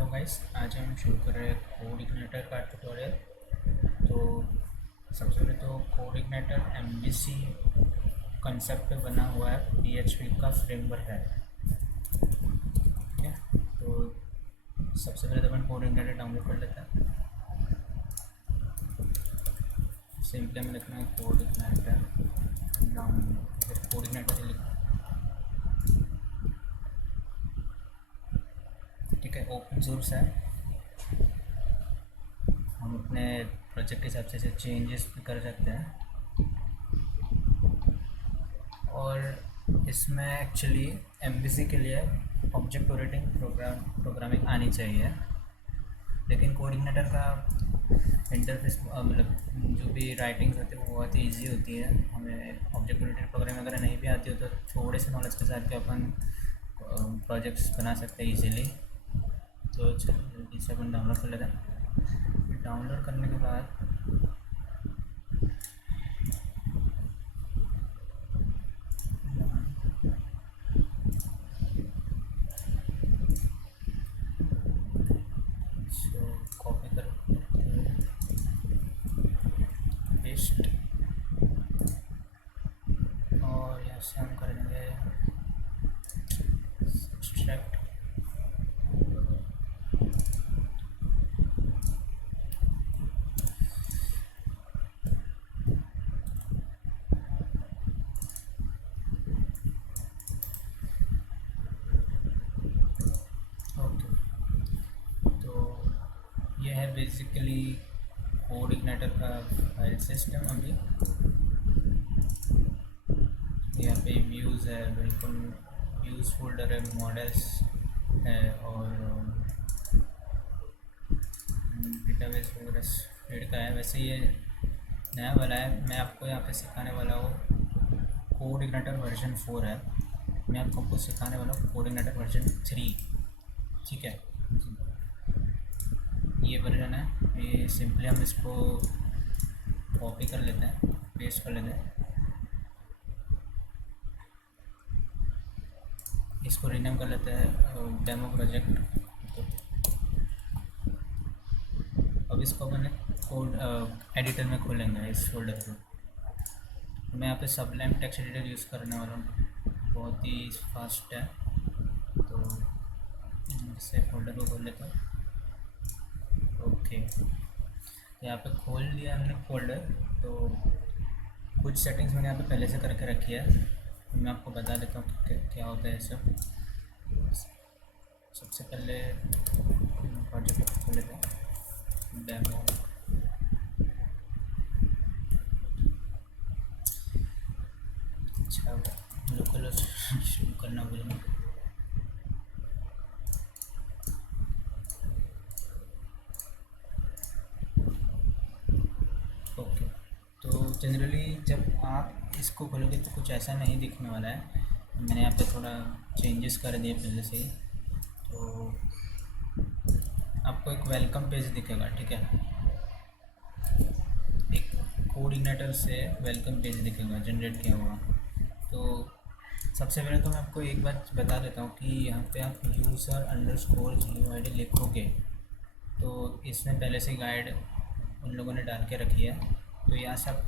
Hello guys, आज हम शुरू कर रहे हैं कोड इग्नाइटर का ट्यूटोरियल। तो सबसे पहले तो कोड इग्नाइटर एमवीसी कंसेप्ट पे बना हुआ है, पीएचपी का फ्रेमवर्क है। ठीक है, तो सबसे पहले तो अपन कोड इग्नाइटर डाउनलोड कर लेते हैं। सिंपली हमें लिखना है कोड इग्नाइटर डाउनलोड, फिर कोड इग्नाइटर लिखना। ठीक है, ओपन सोर्स है, हम अपने प्रोजेक्ट के हिसाब से इसे चेंजेस भी कर सकते हैं। और इसमें एक्चुअली एमवीसी के लिए ऑब्जेक्ट ओरिएंटेड प्रोग्रामिंग आनी चाहिए, लेकिन कोऑर्डिनेटर का इंटरफेस मतलब जो भी राइटिंग्स होती है वो बहुत ही ईजी होती है। हमें ऑब्जेक्ट ओरिएंटेड प्रोग्रामिंग अगर नहीं भी आती हो तो थोड़े से नॉलेज के साथ भी अपन प्रोजेक्ट्स बना सकते हैं ईजीली। तो जल्दी से अपन डाउनलोड कर लेते हैं। डाउनलोड करने के बाद कॉपी कर पेस्ट, और यहाँ से हम करेंगे सब्सट्रैक्ट। ओके, तो ये है बेसिकली कोड इग्नाइटर का फाइल सिस्टम। अभी यहाँ पे व्यूज़ है, बिल्कुल व्यूज़ फोल्डर है, मॉडल्स है, और डेटाबेस वगैरह स्प्रेड का है। वैसे ये नया वाला है, मैं आपको यहाँ पे सिखाने वाला हूँ। कोड इग्नाइटर वर्जन 4 है, मैं आपको सिखाने वाला हूँ कोड इग्नाइटर वर्जन 3। ठीक है, ये वर्जन है। ये सिंपली हम इसको कॉपी कर लेते हैं, पेस्ट कर लेते हैं, इसको रीनेम कर लेते हैं डेमो प्रोजेक्ट। तो अब इसको अपन कोड एडिटर में खोलेंगे इस फोल्डर को। मैं यहाँ पे सबलाइम टेक्स्ट एडिटर यूज़ करने वाला हूँ, बहुत ही फास्ट है। तो इससे फोल्डर को खोल लेता हूँ। ओके, यहाँ पे खोल लिया हमने फोल्डर। तो कुछ सेटिंग्स मैंने यहाँ पे पहले से करके रखी है, तो मैं आपको बता देता हूँ कि क्या होता है सब। सबसे पहले प्रोजेक्ट खोल लेते हैं, डेमो। अच्छा, लोकल शुरू करना बोलेंगे। ओके, तो जनरली जब आप इसको खोलोगे तो कुछ ऐसा नहीं दिखने वाला है। मैंने यहाँ पे थोड़ा चेंजेस कर दिए पहले से ही। तो आपको एक वेलकम पेज दिखेगा। ठीक है, एक कोड इग्नाइटर से वेलकम पेज दिखेगा जनरेट किया हुआ। तो सबसे पहले तो मैं आपको एक बात बता देता हूँ कि यहाँ पे आप यूज़र अंडरस्कोर GUID लिखोगे तो इसमें पहले से गाइड उन लोगों ने डाल के रखी है। तो यहाँ से आप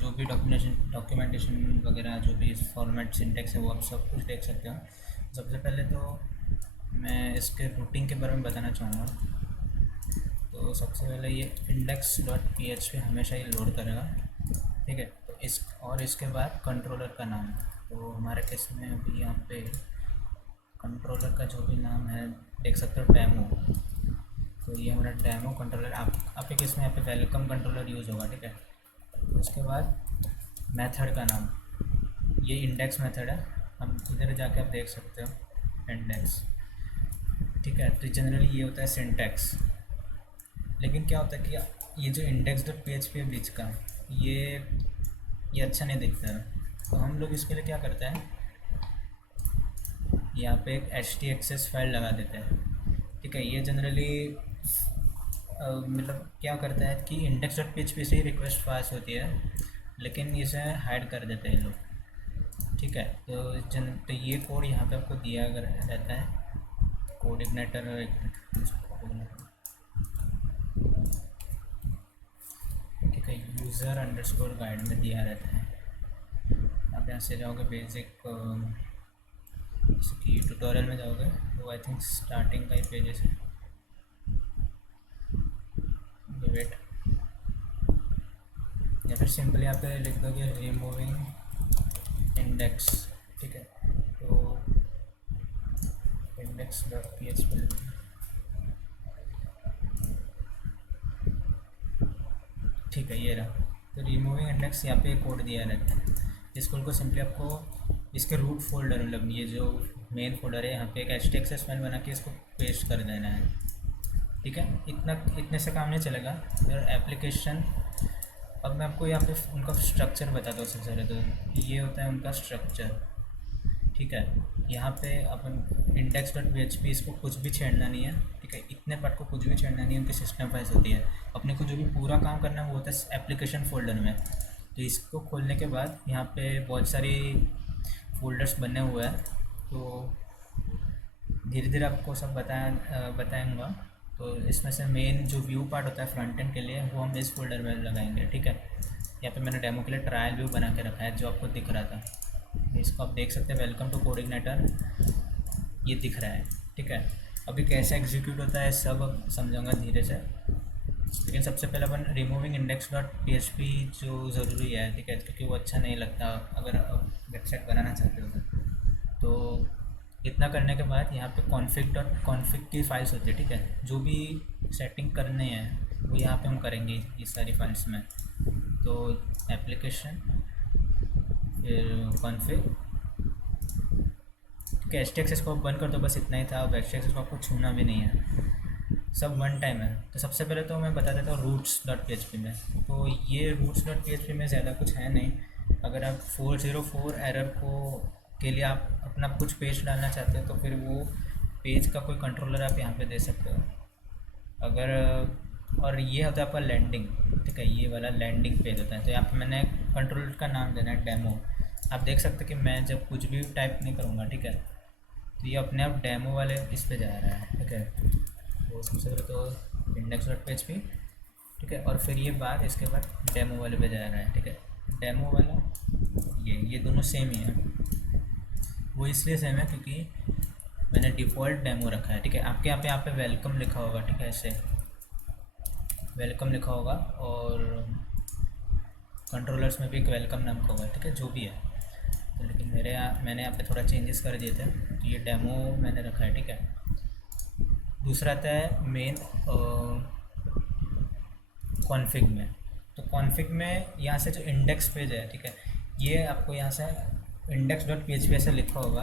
जो भी डॉक्यूमेंटेशन वगैरह जो भी फॉर्मेट सिंटेक्स है वो आप सब कुछ देख सकते हो। सबसे पहले तो मैं इसके रूटिंग के बारे में बताना चाहूँगा। तो सबसे पहले ये index.php हमेशा ये लोड करेगा। ठीक है, तो इसके बाद कंट्रोलर का नाम। तो हमारे केस में अभी यहाँ पे कंट्रोलर का जो भी नाम है देख सकते हो, डेमो। तो ये हमारा डेमो कंट्रोलर। आपके केस में यहाँ पे वेलकम कंट्रोलर यूज़ होगा। ठीक है, उसके बाद मेथड का नाम, ये इंडेक्स मेथड है। अब इधर जाके आप देख सकते हो इंडेक्स। ठीक है, तो जनरली ये होता है सिंटैक्स। लेकिन क्या होता है कि ये जो index.php है बीच का, ये अच्छा नहीं दिखता है। तो हम लोग इसके लिए क्या करते हैं, यहाँ पे एक htaccess फाइल लगा देते हैं। ठीक है, ये जनरली मतलब क्या करता है कि index.php से ही रिक्वेस्ट पास होती है, लेकिन इसे हाइड कर देते हैं लोग। ठीक है, तो ये कोड यहाँ पे आपको दिया रहता है। कोडिग्नेटर ठीक है, यूज़र अंडरस्कोर गाइड में दिया रहता है। आप यहाँ से जाओगे बेसिक इसकी ट्यूटोरियल में जाओगे तो आई थिंक स्टार्टिंग का ही पेजेस है। वेट, या फिर सिंपली यहाँ पे लिख दोगे रिमूविंग इंडेक्स। ठीक है, तो index dot P H P, ठीक है ये रहा। तो रिमूविंग इंडेक्स यहाँ पे कोड दिया रहता है। इस कोड को सिंपली आपको इसके रूट फोल्डर, मतलब ये जो मेन फोल्डर है यहाँ पे एक htaccess फाइल बना के इसको पेस्ट कर देना है। ठीक है, इतने से काम नहीं चलेगा। फिर एप्लीकेशन, अब मैं आपको यहाँ पे उनका स्ट्रक्चर बताता हूँ। सबसे पहले तो ये होता है उनका स्ट्रक्चर। ठीक है, यहाँ पे अपन index.php इसको कुछ भी छेड़ना नहीं है। ठीक है, इतने पार्ट को कुछ भी छेड़ना नहीं है, उनकी सिस्टम फाइल्स होती है। अपने को जो भी पूरा काम करना है वो होता है एप्लीकेशन फोल्डर में। तो इसको खोलने के बाद यहाँ पे बहुत सारी फोल्डर्स बने हुए हैं, तो धीरे धीरे आपको सब बताएंगा। तो इसमें से मेन जो व्यू पार्ट होता है फ्रंट एंड के लिए वो हम इस फोल्डर में लगाएंगे। ठीक है, यहाँ पे मैंने डेमो के लिए ट्रायल व्यू बना के रखा है जो आपको दिख रहा था। इसको आप देख सकते हैं, वेलकम टू कोडिग्नेटर, ये दिख रहा है। ठीक है, अभी कैसे एग्जीक्यूट होता है सब अब समझाऊंगा धीरे से। लेकिन सबसे पहले अपन removing index dot P H P जो ज़रूरी है। ठीक है, क्योंकि वो अच्छा नहीं लगता अगर आप वेबसाइट बनाना चाहते हो तो इतना करने के बाद यहाँ पे कॉन्फ़िग की फाइल्स होती है। ठीक है, जो भी सेटिंग करने हैं वो यहाँ पे हम करेंगे ये सारी फाइल्स में। तो एप्लीकेशन, फिर कॉन्फ़िग। ठीक है, htaccess को बंद कर दो, बस इतना ही था। अब htaccess को आपको छूना भी नहीं है, सब वन टाइम है। तो सबसे पहले तो मैं बता देता हूँ roots dot P H P में। तो ये roots dot P H P में ज़्यादा कुछ है नहीं। अगर आप 404 एरर के लिए आप अपना कुछ पेज डालना चाहते हो तो फिर वो पेज का कोई कंट्रोलर आप यहाँ पे दे सकते हो। अगर, और ये होता है आपका लैंडिंग। ठीक है, ये वाला लैंडिंग पेज होता है। तो यहाँ पे मैंने कंट्रोलर का नाम देना है डेमो। आप देख सकते हैं कि मैं जब कुछ भी टाइप नहीं करूँगा, ठीक है, तो ये अपने आप डेमो वाले इस पे जा रहा है। ठीक है, तो सबसे पहले तो index dot P H P. ठीक है, और फिर ये बात इसके बाद डेमो वाले पे जा रहा है। ठीक है, डेमो वाला ये दोनों सेम ही है। वो इसलिए सेम है क्योंकि मैंने डिफ़ॉल्ट डेमो रखा है। ठीक है, आपके यहाँ पे वेलकम लिखा होगा। ठीक है, ऐसे वेलकम लिखा होगा, और कंट्रोलर्स में भी एक वेलकम नाम का होगा। ठीक है, जो भी है। तो लेकिन मैंने यहाँ पे थोड़ा चेंजेस कर दिए थे, तो ये डेमो मैंने रखा है। ठीक है, दूसरा आता है मेन कॉन्फ़िग में। तो कॉन्फ़िग में यहाँ से जो इंडेक्स पेज है, ठीक है, ये आपको यहाँ से index dot P H P ऐसे लिखा होगा।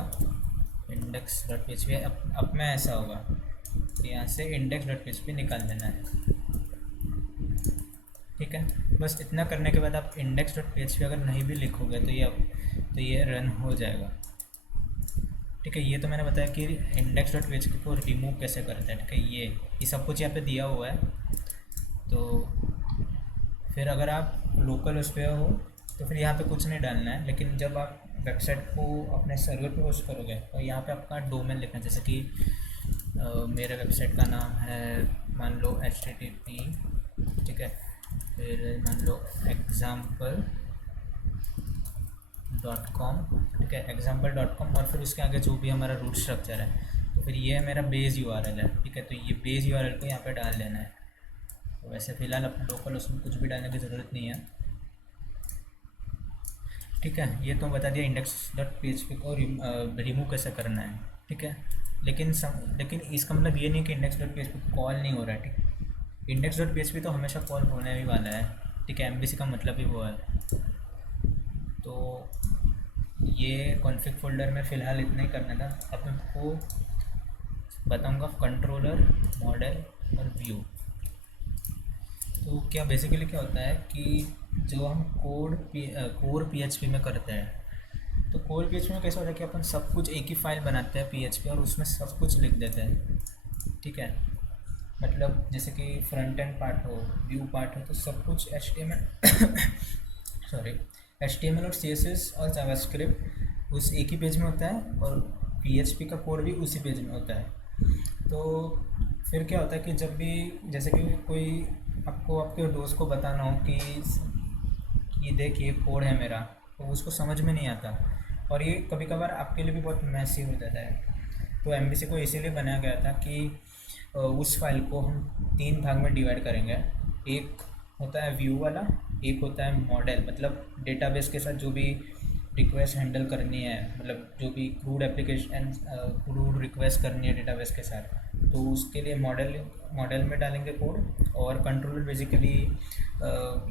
Index dot P H P अब में ऐसा होगा, तो यहाँ से index dot P H P निकाल देना है। ठीक है, बस इतना करने के बाद आप index dot P H P अगर नहीं भी लिखोगे तो ये रन हो जाएगा। ठीक है, ये तो मैंने बताया कि index dot P H P को रिमूव कैसे करते हैं। ठीक है, ये सब कुछ यहाँ पे दिया हुआ है। तो फिर अगर आप लोकल उस पर हो तो फिर यहाँ पे कुछ नहीं डालना है। लेकिन जब आप वेबसाइट को अपने सर्वर पे होस्ट करोगे तो यहाँ पे आपका डोमेन लिखना है। जैसे कि मेरे वेबसाइट का नाम है मान लो http। ठीक है, फिर मान लो example.com। ठीक है, example.com, और फिर उसके आगे जो भी हमारा रूट स्ट्रक्चर है, तो फिर ये मेरा बेस URL है। ठीक है, तो ये बेस URL को यहाँ पे डाल देना है। तो वैसे फ़िलहाल अपने लोकल उसमें कुछ भी डालने की ज़रूरत नहीं है। ठीक है, ये तो बता दिया index dot P H P को रिमूव कैसे करना है। ठीक है, लेकिन इसका मतलब ये नहीं कि index dot P H P call नहीं हो रहा है। ठीक, index dot P H P तो हमेशा कॉल होने भी वाला है। ठीक है, MVC का मतलब ही वो है। तो ये कॉन्फ़िग फोल्डर में फ़िलहाल इतना ही करना था। अब मैं आपको बताऊँगा कंट्रोलर, मॉडल और व्यू। तो क्या बेसिकली क्या होता है कि जो हम कोर PHP में करते हैं, तो कोर PHP में कैसा होता है कि अपन सब कुछ एक ही फाइल बनाते हैं PHP, और उसमें सब कुछ लिख देते हैं। ठीक है, मतलब जैसे कि फ्रंट एंड पार्ट हो, व्यू पार्ट हो, तो सब कुछ HTML और CSS और जावास्क्रिप्ट उस एक ही पेज में होता है, और PHP का कोड भी उसी पेज में होता है। तो फिर क्या होता है कि जब भी जैसे कि कोई आपको आपके दोस्त को बताना हो कि ये देख ये कोड है मेरा, तो उसको समझ में नहीं आता, और ये कभी कभार आपके लिए भी बहुत मैसी हो जाता है। तो एमबीसी को इसीलिए बनाया गया था कि उस फाइल को हम 3 भाग में डिवाइड करेंगे। एक होता है व्यू वाला, एक होता है मॉडल, मतलब डेटाबेस के साथ जो भी रिक्वेस्ट हैंडल करनी है, मतलब जो भी क्रूड एप्लीकेशन क्रूड रिक्वेस्ट करनी है डेटाबेस के साथ, तो उसके लिए मॉडल मॉडल में डालेंगे कोड। और कंट्रोलर बेसिकली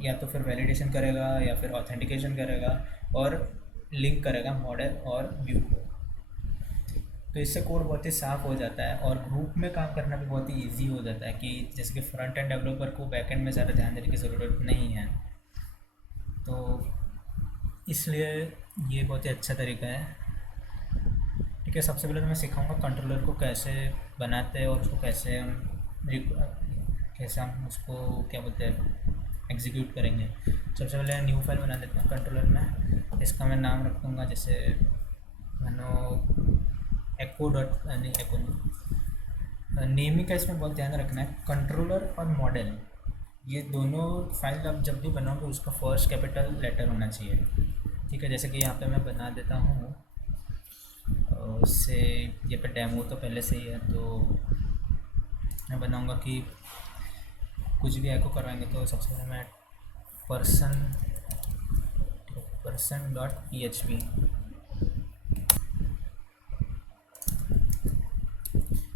या तो फिर वैलिडेशन करेगा या फिर ऑथेंटिकेशन करेगा और लिंक करेगा मॉडल और व्यू को। तो इससे कोड बहुत ही साफ़ हो जाता है और ग्रुप में काम करना भी बहुत ही ईजी हो जाता है, कि जैसे कि फ्रंट एंड डेवलपर को बैक एंड में ज़्यादा ध्यान देने की ज़रूरत नहीं है। तो इसलिए ये बहुत ही अच्छा तरीका है। ठीक है, सबसे पहले तो मैं सिखाऊंगा कंट्रोलर को कैसे बनाते हैं और उसको कैसे हम उसको क्या बोलते हैं एग्जीक्यूट करेंगे। सबसे पहले न्यू फाइल बना देते हैं कंट्रोलर में। इसका मैं नाम रख दूँगा जैसे मानो एको डॉट नहीं एको नेमिंग का इसमें बहुत ध्यान रखना है। कंट्रोलर और मॉडल ये दोनों फाइल आप जब भी बनाओगे उसका फर्स्ट कैपिटल लेटर होना चाहिए। ठीक है, जैसे कि यहाँ पे मैं बना देता हूँ उससे, ये पे डेमो तो पहले से ही है, तो मैं बनाऊँगा कि कुछ भी एको करवाएंगे तो सबसे पहले मैं पर्सन डॉट PHP,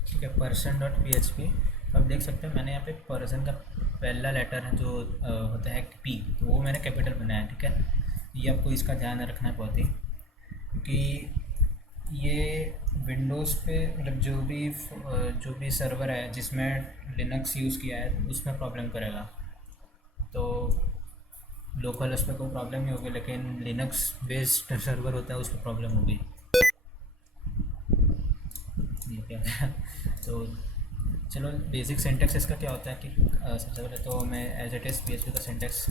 ठीक है, पर्सन.php। अब देख सकते हैं मैंने यहाँ पे पर्सन का पहला लेटर है जो होता है P, तो वो मैंने कैपिटल बनाया है। ठीक है, ये आपको इसका ध्यान रखना है बहुत ही, क्योंकि ये विंडोज़ पे मतलब जो भी सर्वर है जिसमें लिनक्स यूज़ किया है उसमें प्रॉब्लम करेगा। तो लोकल उस पर कोई प्रॉब्लम नहीं होगी, लेकिन लिनक्स बेस्ड सर्वर होता है उस पर प्रॉब्लम होगी। ये क्या है तो चलो बेसिक सिंटेक्स इसका क्या होता है कि सबसे पहले तो मैं एज इट इज़ PHP का सिंटेक्स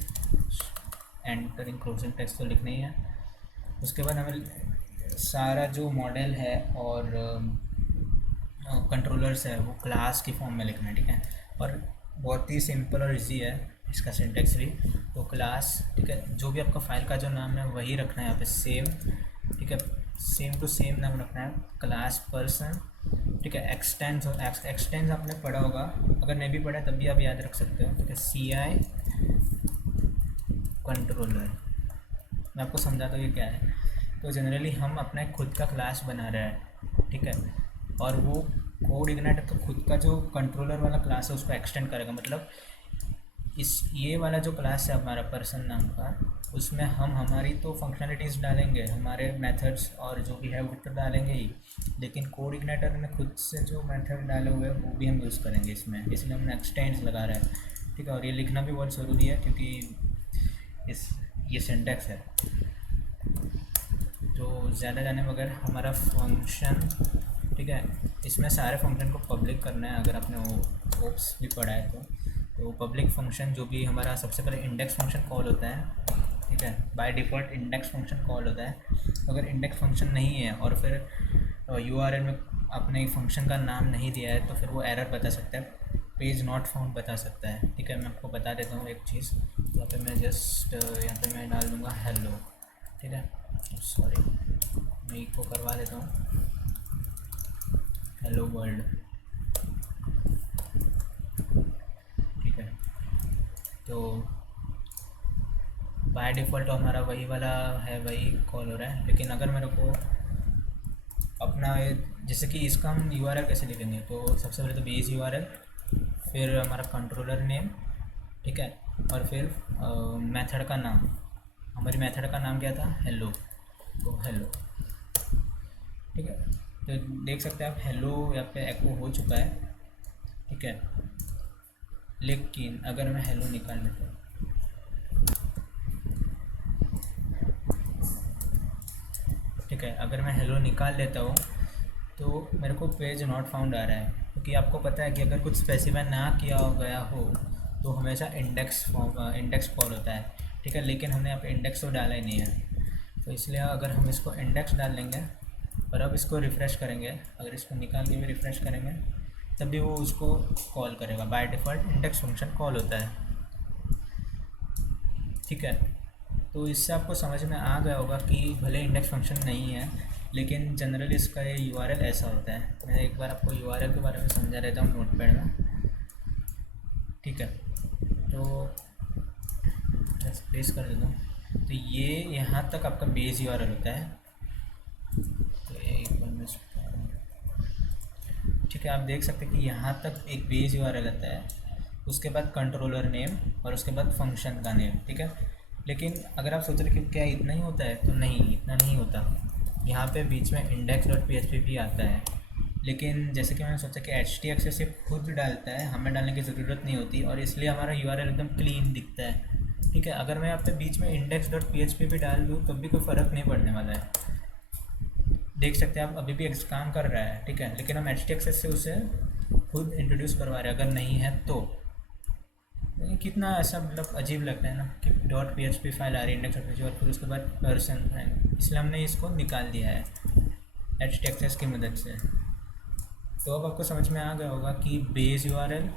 एंटरिंग क्लोजिंग टेक्स्ट तो लिखना ही है। उसके बाद हमें सारा जो मॉडल है और कंट्रोलर्स है वो क्लास की फॉर्म में लिखना है। ठीक है, और बहुत ही सिंपल और इजी है इसका सिंटेक्स भी। तो क्लास, ठीक है, जो भी आपका फाइल का जो नाम है वही रखना है यहाँ पे सेम। ठीक है, सेम टू सेम नाम रखना है, क्लास पर्सन। ठीक है, एक्सटेंस आपने पढ़ा होगा, अगर नहीं भी पढ़ा तब भी आप याद रख सकते हो। ठीक है, CI कंट्रोलर, मैं आपको समझाता हूँ ये क्या है। तो जनरली हम अपना एक खुद का क्लास बना रहे हैं। ठीक है, और वो कोड इग्नाइट तो खुद का जो कंट्रोलर वाला क्लास है उसको एक्सटेंड करेगा। मतलब ये वाला जो क्लास है हमारा पर्सन नाम का, उसमें हम हमारी तो फंक्शनलिटीज़ डालेंगे, हमारे मेथड्स और जो भी है वो तो डालेंगे ही, लेकिन कोड इग्नाइटर में खुद से जो मेथड डाले हुए हैं वो भी हम यूज़ करेंगे इसमें, इसलिए हमने एक्सटेंड्स लगा रहा है। ठीक है, और ये लिखना भी बहुत ज़रूरी है क्योंकि ये सिंटेक्स है। तो ज़्यादा जाने बगैर हमारा फंक्शन, ठीक है, इसमें सारे फंक्शन को पब्लिक करना है। अगर आपने वो ओप्स भी पढ़ा है तो पब्लिक फंक्शन जो भी हमारा सबसे पहले इंडेक्स फंक्शन कॉल होता है। ठीक है, by default index function call होता है। अगर इंडेक्स फंक्शन नहीं है और फिर URL में आपने फंक्शन का नाम नहीं दिया है तो फिर वो एरर बता सकता है, पेज नॉट फाउंड बता सकता है। ठीक है, मैं आपको बता देता हूँ एक चीज़। यहाँ पे मैं जस्ट यहाँ पे मैं डाल दूँगा हेलो। ठीक है, सॉरी मैं इको करवा देता हूँ, हेलो वर्ल्ड। ठीक है, तो बाय डिफ़ॉल्ट हमारा वही वाला है, वही कॉल हो रहा है। लेकिन अगर मेरे को अपना जैसे कि इसका हम URL कैसे लिखेंगे, तो सबसे पहले तो बेस URL, फिर हमारा कंट्रोलर नेम, ठीक है, और फिर मेथड का नाम। हमारी मेथड का नाम क्या था, हेलो, तो हेलो। ठीक है, तो देख सकते हैं आप हेलो यहाँ पे एको हो चुका है। ठीक है, लेकिन अगर मैं हेलो निकाल लेता हूँ, ठीक है, अगर मैं हेलो निकाल लेता हूँ तो मेरे को पेज नॉट फाउंड आ रहा है, क्योंकि आपको पता है कि अगर कुछ स्पेसिफाई ना किया गया हो तो हमेशा इंडेक्स कॉल होता है। ठीक है, लेकिन हमने यहाँ पे इंडेक्स तो डाला ही नहीं है, तो इसलिए अगर हम इसको इंडेक्स डाल लेंगे और अब इसको रिफ़्रेश करेंगे, अगर इसको निकाल के भी रिफ़्रेश करेंगे तभी वो उसको कॉल करेगा। By default index function call होता है, ठीक है। तो इससे आपको समझ में आ गया होगा कि भले इंडेक्स फंक्शन नहीं है लेकिन जनरली इसका ये यूआरएल ऐसा होता है। मैं एक बार आपको यूआरएल के बारे में समझा देता हूँ नोटपैड में, ठीक है। तो स्पेस कर देता हूँ। तो ये यहाँ तक आपका बेस यूआरएल होता है। तो एक बार मैं ठीक है, आप देख सकते हैं कि यहाँ तक एक बेस यूआरएल आता है, उसके बाद कंट्रोलर नेम और उसके बाद फंक्शन का नेम, ठीक है। लेकिन अगर आप सोच रहे कि क्या इतना ही होता है, तो नहीं, इतना नहीं होता। यहाँ पे बीच में index.php भी आता है, लेकिन जैसे कि मैंने सोचा कि htaccess से खुद डालता है, हमें डालने की ज़रूरत नहीं होती और इसलिए हमारा यूआरएल एकदम क्लीन दिखता है, ठीक है। अगर मैं यहाँ पे बीच में index.php भी डाल दूँ तब भी कोई फ़र्क नहीं पड़ने वाला है। देख सकते हैं आप अभी भी काम कर रहा है, ठीक है। लेकिन हम htaccess से उसे खुद इंट्रोड्यूस करवा रहे हैं, अगर नहीं है तो। कितना ऐसा मतलब अजीब लगता है ना कि .php फाइल आ रही है index.php और फिर उसके बाद पर्सन है, इसलिए हमने इसको निकाल दिया है htaccess की मदद से। तो अब आपको समझ में आ गया होगा कि बेस यूआरएल,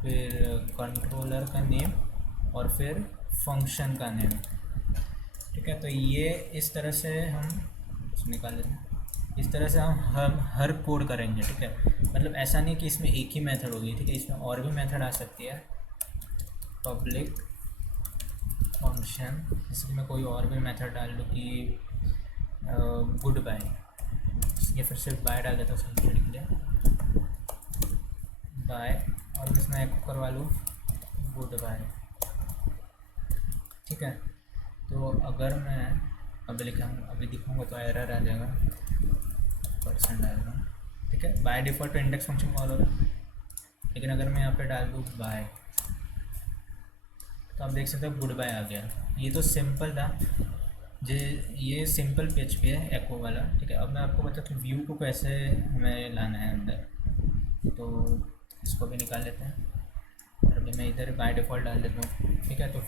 फिर कंट्रोलर का नेम और फिर फंक्शन का नेम, ठीक है। तो ये इस तरह से हम निकाल लेते हैं, इस तरह से हम हर कोड करेंगे, ठीक है। मतलब ऐसा नहीं कि इसमें एक ही मेथड होगी, ठीक है, इसमें और भी मेथड आ सकती है। पब्लिक फंक्शन, जैसे कि मैं कोई और भी मेथड डाल दूँ कि गुड बाय, या फिर सिर्फ बाय डाल देता हूँ समझने के लिए, बाय, और इसमें एको करवा लूँ गुड बाय, ठीक है। तो अगर मैं अभी दिखाऊंगा तो एरर आ जाएगा, % आएगा, ठीक है। बाय डिफ़ॉल्ट तो इंडेक्स फंक्शन कॉल होगा, लेकिन अगर मैं यहाँ पे डाल दूँ बाय तो आप देख सकते हो गुड बाय आ गया। ये तो सिंपल था, ये सिंपल PHP है एको वाला, ठीक है। अब मैं आपको बताता हूँ व्यू को कैसे हमें लाना है अंदर। तो इसको भी निकाल लेते हैं और अभी मैं इधर बाय डिफ़ॉल्ट डाल देता हूँ, ठीक है। तो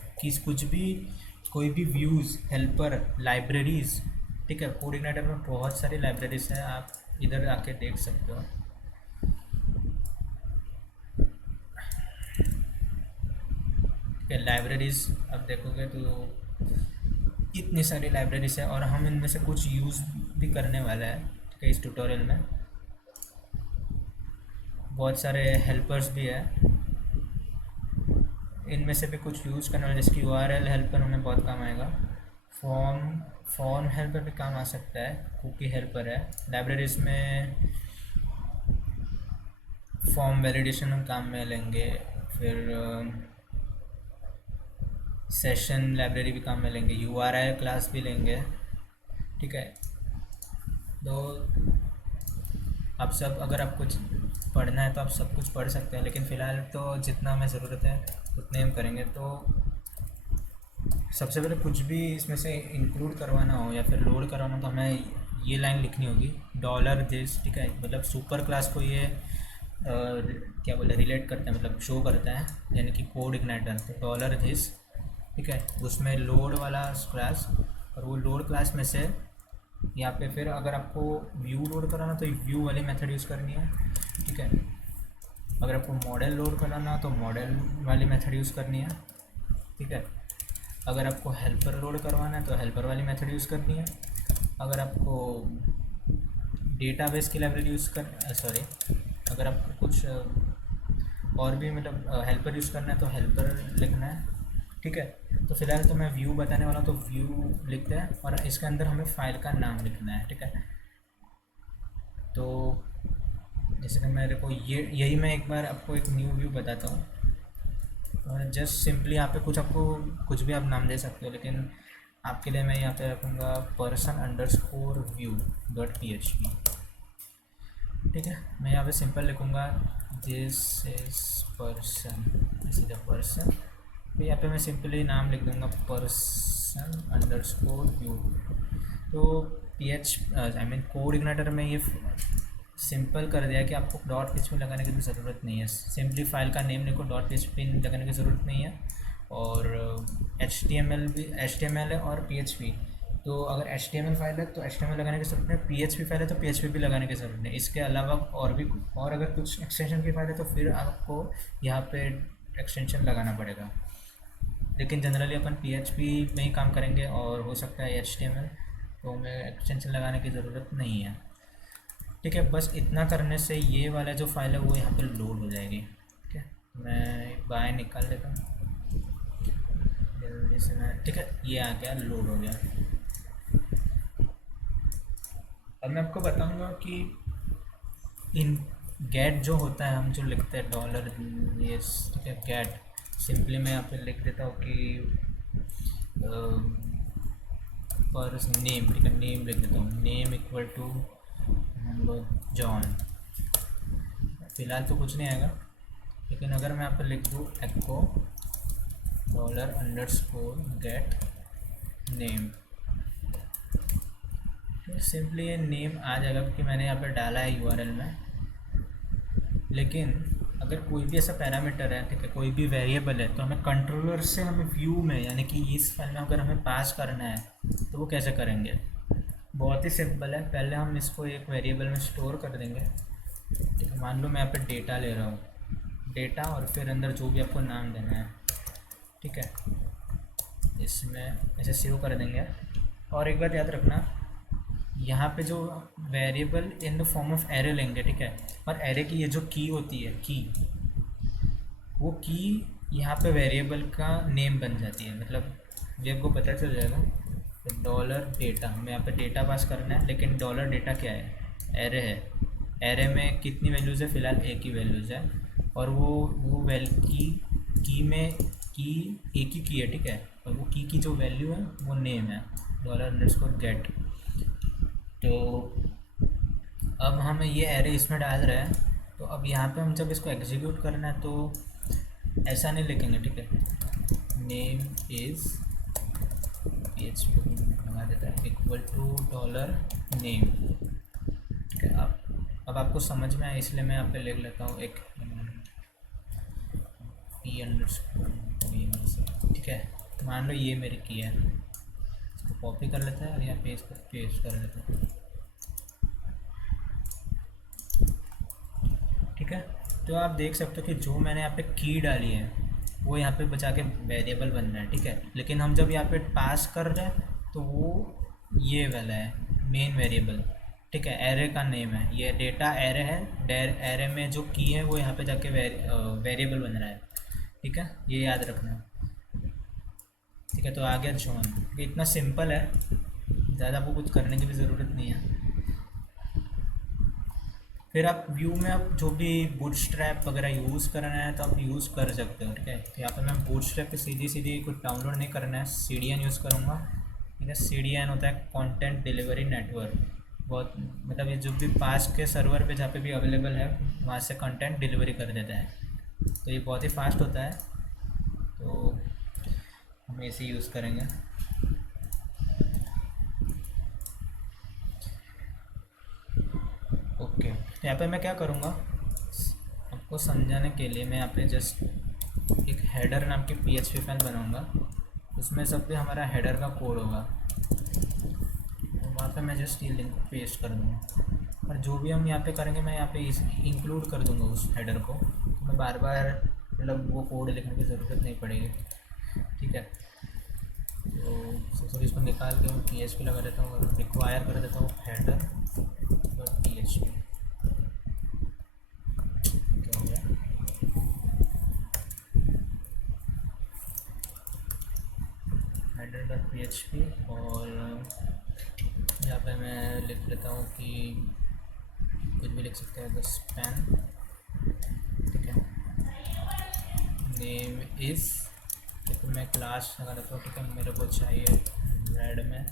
कोई भी व्यूज़, हेल्पर, लाइब्रेरीज़, ठीक है। कोड इग्नाइटर में बहुत सारी लाइब्रेरीज हैं, आप इधर आके देख सकते हो। लाइब्रेरीज अब देखोगे तो इतनी सारी लाइब्रेरीज है और हम इनमें से कुछ यूज़ भी करने वाला है, ठीक है। इस ट्यूटोरियल में बहुत सारे हेल्पर्स भी है, इनमें से भी कुछ यूज़ करने वाला, जैसे कि URL हेल्पर हमें बहुत काम आएगा, फॉर्म हेल्पर भी काम आ सकता है, कुकी हेल्पर है। लाइब्रेरीज में फॉर्म वैलिडेशन हम काम में लेंगे, फिर सेशन लाइब्रेरी भी काम में लेंगे, URI क्लास भी लेंगे, ठीक है। तो आप सब, अगर आप कुछ पढ़ना है तो आप सब कुछ पढ़ सकते हैं, लेकिन फ़िलहाल तो जितना हमें ज़रूरत है उतने हम करेंगे। तो सबसे पहले कुछ भी इसमें से इंक्लूड करवाना हो या फिर लोड करवाना हो तो हमें ये लाइन लिखनी होगी $this, ठीक है। मतलब सुपर क्लास को ये क्या बोले रिलेट करता है, मतलब शो करता है, यानी कि कोड इग्नाइटर। तो $this, ठीक है, उसमें लोड वाला क्लास, और वो लोड क्लास में से यहाँ पे फिर अगर आपको व्यू लोड कराना तो व्यू वाली मेथड यूज़ करनी है, ठीक है। अगर आपको मॉडल लोड कराना तो मॉडल वाली मेथड यूज़ करनी है, ठीक है। अगर आपको हेल्पर लोड करवाना है तो हेल्पर वाली मेथड यूज़ करनी है। अगर आपको डेटाबेस की लाइब्रेरी अगर आपको कुछ और भी मतलब हेल्पर यूज़ करना है तो हेल्पर लिखना है, ठीक है। तो फिलहाल तो मैं व्यू बताने वाला हूँ, तो व्यू लिखते हैं और इसके अंदर हमें फ़ाइल का नाम लिखना है, ठीक है। तो जैसे कि मेरे को यही मैं एक बार आपको एक न्यू व्यू बताता हूँ, और जस्ट सिंपली यहाँ पे आपको कुछ भी आप नाम दे सकते हो, लेकिन आपके लिए मैं यहाँ पे रखूँगा person_view.php, ठीक है। मैं यहाँ पे सिंपल लिखूँगा दिस इज़ पर्सन, तो यहाँ पे मैं सिंपली नाम लिख दूँगा person_view। तो कोड इग्नाइटर में ये सिंपल कर दिया कि आपको .php लगाने की भी ज़रूरत नहीं है, सिंपली फाइल का नेम लिखो, .php लगाने की ज़रूरत नहीं है। और HTML है और PHP, तो अगर HTML फाइल है तो HTML लगाने की ज़रूरत नहीं, PHP फाइल है तो PHP भी लगाने की ज़रूरत नहीं। इसके अलावा और भी और अगर कुछ एक्सटेंशन की फाइल है तो फिर आपको यहाँ पे एक्सटेंशन लगाना पड़ेगा, लेकिन जनरली अपन PHP में ही काम करेंगे और हो सकता है HTML, तो हमें एक्सटेंशन लगाने की ज़रूरत नहीं है। ठीक है, बस इतना करने से ये वाला जो फाइल है वो यहाँ पे लोड हो जाएगी। ठीक है, मैं बाहर निकाल लेता हूँ जल्दी से मैं। ठीक है, ये आ गया, लोड हो गया। अब मैं आपको बताऊंगा कि इन गेट जो होता है, हम जो लिखते हैं डॉलर ये, ठीक है, गेट सिंपली मैं यहाँ पे लिख देता हूँ कि पर नेम, ठीक है, नेम लिख देता हूँ, नेम इक्वल टू मान लो जॉन। फिलहाल तो कुछ नहीं आएगा, लेकिन अगर मैं यहाँ पे लिख दूँ एको $_गेट नेम, सिंपली ये नेम आ जाएगा क्योंकि मैंने यहाँ पे डाला है URL में। लेकिन अगर कोई भी ऐसा पैरामीटर है, ठीक है, कोई भी वेरिएबल है, तो हमें कंट्रोलर से हमें व्यू में, यानी कि इस फाइल में अगर हमें पास करना है तो वो कैसे करेंगे। बहुत ही सिंपल है, पहले हम इसको एक वेरिएबल में स्टोर कर देंगे। ठीक है, मान लो मैं यहाँ पे डेटा ले रहा हूँ, डेटा, और फिर अंदर जो भी आपको नाम देना है, ठीक है, इसमें ऐसे सेव कर देंगे। और एक बात याद रखना, यहाँ पे जो variable in the form of array लेंगे, ठीक है, और एरे की ये जो की होती है, की, वो की यहाँ पे वेरिएबल का नेम बन जाती है। मतलब ये आपको पता चल जाएगा, तो डॉलर डेटा, हमें यहाँ पे डेटा पास करना है, लेकिन डॉलर डेटा क्या है, एरे है। एरे में कितनी वैल्यूज़ है, फ़िलहाल एक ही वैल्यूज़ है, और वो की में की एक ही की है, ठीक है, और वो की जो वैल्यू है वो नेम है, $_गेट। तो अब हम ये एरे इसमें डाल रहे हैं, तो अब यहाँ पे हम जब इसको एग्जीक्यूट करना है तो ऐसा नहीं लिखेंगे, ठीक है, नेम इज़ PHP लगा देता है इक्वल टू $नेम। ठीक है, अब आपको समझ में आया, इसलिए मैं यहाँ पे लिख लेता हूँ एक P_, ठीक है। मान लो ये मेरी की है, इसको कॉपी कर लेते हैं और यहाँ पे इसको पेस्ट कर लेते हैं। ठीक है, तो आप देख सकते हो कि जो मैंने यहाँ पे की डाली है वो यहाँ पे बचा के वेरिएबल बन रहा है। ठीक है, लेकिन हम जब यहाँ पे पास कर रहे हैं तो वो ये वाला है मेन वेरिएबल। ठीक है, एरे का नेम है, ये डेटा एरे है, एरे में जो की है वो यहाँ पे जाके वेरिएबल बन रहा है। ठीक है, ये याद रखना। ठीक है, तो आ गया जॉन। इतना सिंपल है, ज़्यादा आपको कुछ करने की भी ज़रूरत नहीं है। फिर आप व्यू में आप जो भी बूटस्ट्रैप वगैरह यूज़ करना है तो आप यूज़ कर सकते हो। ठीक है, तो यहाँ पर मैं बूटस्ट्रैप पे सीधी कुछ डाउनलोड नहीं करना है, CDN यूज़ करूँगा। ठीक है, CDN होता है कंटेंट डिलीवरी नेटवर्क। बहुत मतलब ये जो भी पास के सर्वर पे जहाँ पे भी अवेलेबल है वहाँ से कंटेंट डिलीवरी कर देता है, तो ये बहुत ही फास्ट होता है, तो हम इसे यूज़ करेंगे। ओके, यहाँ पे मैं क्या करूँगा आपको समझाने के लिए, मैं यहाँ पे जस्ट एक हेडर नाम की PHP फाइल बनाऊँगा, उसमें सब भी हमारा हेडर का कोड होगा, तो वहाँ पे मैं जस्ट ये लिंक पेस्ट कर दूँगा, और जो भी हम यहाँ पे करेंगे मैं यहाँ पे इंक्लूड कर दूँगा उस हेडर को, तो मैं बार बार मतलब वो कोड लिखने की ज़रूरत नहीं पड़ेगी। ठीक है, तो सॉरी इसको निकाल के मैं PHP लगा देता हूँ और रिक्वायर कर देता हूँ हेडर PHP। क्या हो गया, हेडर PHP, और यहाँ पे मैं लिख लेता हूँ कि कुछ भी लिख सकते हैं, बस स्पैन। ठीक है, नेम इज़, तो मैं क्लास लगा देता हूँ। ठीक है, मेरे को चाहिए रेड में,